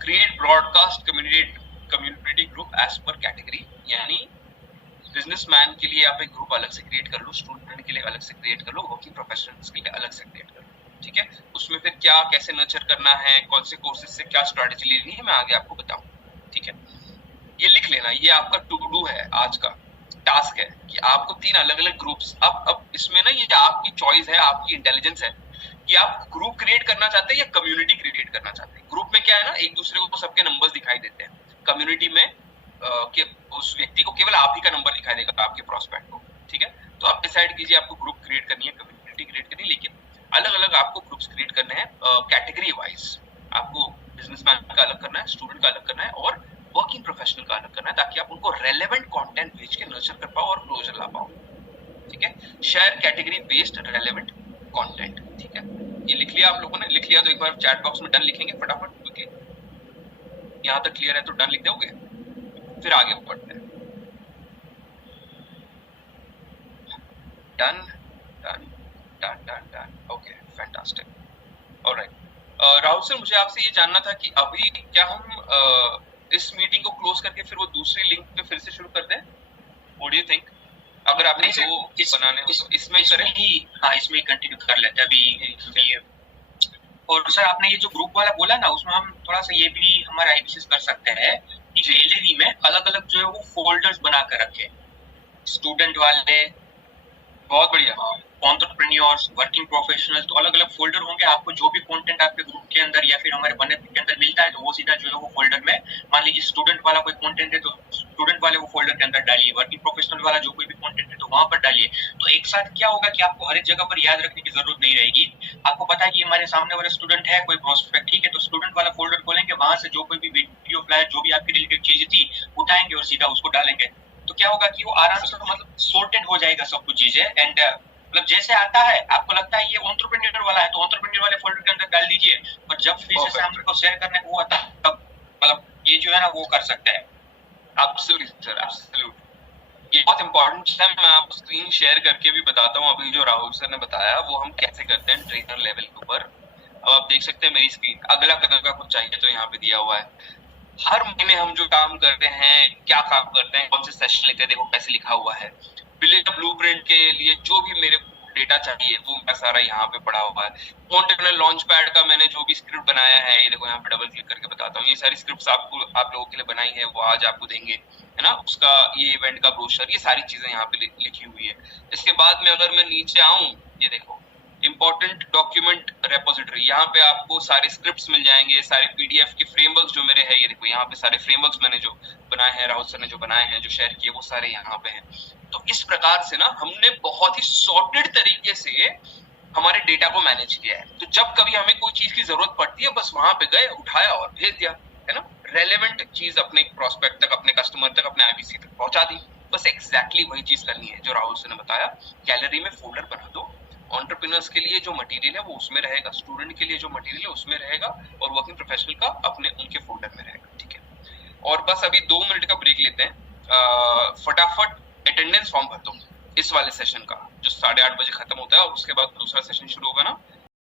Create broadcast community group as per category, यानी बिजनेसमैन के लिए आप एक ग्रुप अलग से क्रिएट कर लो, स्टूडेंट के लिए अलग से क्रिएट कर लो, वर्किंग प्रोफेशनल्स के लिए अलग से क्रिएट कर लो। ठीक है, उसमें फिर क्या कैसे नर्चर करना है, कौन से कोर्सेज से क्या स्ट्रेटेजी लेनी है, मैं आगे आपको बताऊं। ठीक है, ये लिख लेना, ये आपका टू डू है, आज का टास्क है कि आपको 3 अलग अलग ग्रुप्स, अब इसमें ना ये आपकी चॉइस है, आपकी इंटेलिजेंस है कि आप ग्रुप क्रिएट करना चाहते हैं या कम्युनिटी क्रिएट करना चाहते हैं। ग्रुप में क्या है ना, एक दूसरे को सबके नंबर्स दिखाई देते हैं। कम्युनिटी में कि उस व्यक्ति को केवल आप ही का नंबर दिखाई देगा, आपके प्रोस्पेक्ट को। ठीक है, तो आप डिसाइड कीजिए आपको ग्रुप क्रिएट करनी है, कम्युनिटी क्रिएट करनी है, लेकिन अलग अलग आपको ग्रुप्स क्रिएट करने हैं कैटेगरी वाइज। आपको बिजनेसमैन का अलग करना है, स्टूडेंट का अलग करना है और वर्किंग प्रोफेशनल का अलग करना है, ताकि आप उनको रेलेवेंट कंटेंट भेज के नर्चर कर पाओ और क्लोजर ला पाओ। ठीक है, share category based relevant content. ठीक है, ये लिख लिया आप लोगों ने? लिख लिया तो एक बार चैट बॉक्स में डन लिखेंगे फटाफट, क्योंकि यहाँ तक क्लियर है तो डन लिख दोगे, फिर आगे बढ़ते हैं। Done done done done done, okay fantastic. Alright Rahul sir, मुझे आपसे ये जानना था कि अभी क्या हम इस मीटिंग को क्लोज करके फिर वो दूसरी लिंक पे फिर से शुरू कर दें? What do you think? अगर आपने दो बनाने हो तो इसमें ही, हाँ इसमें ही कंटिन्यू कर लेते हैं अभी। और सर आपने ये जो ग्रुप वाला बोला ना, उसमें हम थोड़ा सा ये भी हमारा आईबीसीएस कर सकते हैं कि गैलरी में अलग अलग जो है वो फोल्डर्स बना कर रखे, स्टूडेंट वाले, बहुत बढ़िया, एंटरप्रेन्योर्स, वर्किंग प्रोफेशनल्स, तो अलग अलग फोल्डर होंगे। आपको जो भी कंटेंट आपके ग्रुप के अंदर या फिर हमारे बेनिफिट के अंदर मिलता है तो वो सीधा जो है वो फोल्डर में, मान लीजिए स्टूडेंट वाला कोई कंटेंट है तो स्टूडेंट वाले वो फोल्डर के अंदर डालिए, वर्किंग प्रोफेशनल वाला जो कोई भी कंटेंट है तो वहां पर डालिए। तो एक साथ क्या होगा कि आपको हर एक जगह पर याद रखने की जरूरत नहीं रहेगी। आपको पता है कि हमारे सामने वाला स्टूडेंट है, कोई प्रोस्पेक्ट, ठीक है, तो स्टूडेंट वाला फोल्डर खोलेंगे, वहां से जो कोई भी वीडियो फ्लायर जो भी आपकी रिलेटेड चीज थी उठाएंगे और सीधा उसको डालेंगे। तो क्या होगा कि वो आराम से मतलब सॉर्टेड हो जाएगा सब कुछ चीजें। एंड मतलब जैसे आता है आपको लगता है ये एंटरप्रेन्योर वाला है तो एंटरप्रेन्योर वाले फोल्डर के अंदर डाल दीजिए, और जब फिर से हम को शेयर करने को आता है तब मतलब ये जो है ना वो कर सकते हैं। एब्सोल्युटली सर, एब्सोल्युट, ये बहुत इंपॉर्टेंट है। मैं आपको स्क्रीन शेयर करके भी बताता हूँ अभी जो राहुल सर ने बताया वो हम कैसे करते हैं ट्रेनर लेवल के ऊपर। अब आप देख सकते हैं मेरी स्क्रीन, अगला कदम का कुछ चाहिए तो यहाँ पे दिया हुआ है। हर महीने हम जो काम करते हैं, क्या काम करते हैं, कौन से सेशन लेते हैं, देखो कैसे लिखा हुआ है। ब्लूप्रिंट के लिए जो भी मेरे डेटा चाहिए वो मेरा सारा यहाँ पे पड़ा हुआ है। कॉन्टेंट लॉन्च पैड का मैंने जो भी स्क्रिप्ट बनाया है, ये देखो यहाँ पे डबल क्लिक करके बताता हूँ, ये सारी स्क्रिप्ट्स आप लोगों के लिए बनाई है, वो आज आपको देंगे, है ना। उसका ये इवेंट का ब्रोशर, ये सारी चीजें यहाँ पे लिखी हुई है। इसके बाद में अगर मैं नीचे आऊं, ये देखो इंपॉर्टेंट डॉक्यूमेंट रेपोजिटरी, यहाँ पे आपको सारे स्क्रिप्ट्स मिल जाएंगे, सारे पीडीएफ के फ्रेमवर्क्स जो मेरे हैं, ये देखो यहाँ पे सारे फ्रेमवर्क्स मैंने जो बनाए हैं, राहुल सर ने जो बनाए हैं, जो शेयर किए, वो सारे यहाँ पे हैं। तो इस प्रकार से ना हमने बहुत ही सॉर्टेड तरीके से हमारे डेटा को मैनेज किया है। तो जब कभी हमें कोई चीज की जरूरत पड़ती है, बस वहां पे गए, उठाया और भेज दिया, है ना। रेलेवेंट चीज अपने प्रोस्पेक्ट तक, अपने कस्टमर तक, अपने आईबीसी तक पहुंचा दी। बस एग्जैक्टली वही चीज करनी है जो राहुल सर ने बताया। गैलरी में फोल्डर बना दो, एंटरप्रेन्योर्स के लिए जो मटेरियल है वो उसमें रहेगा, स्टूडेंट के लिए जो मटेरियल है उसमें रहेगा, और वर्किंग प्रोफेशनल का अपने उनके फोल्डर में रहेगा। ठीक है, और बस अभी 2 मिनट का ब्रेक लेते हैं। फटाफट अटेंडेंस फॉर्म भर दो इस वाले सेशन का, जो 8:30 बजे खत्म होता है, और उसके बाद दूसरा सेशन शुरू होगा ना,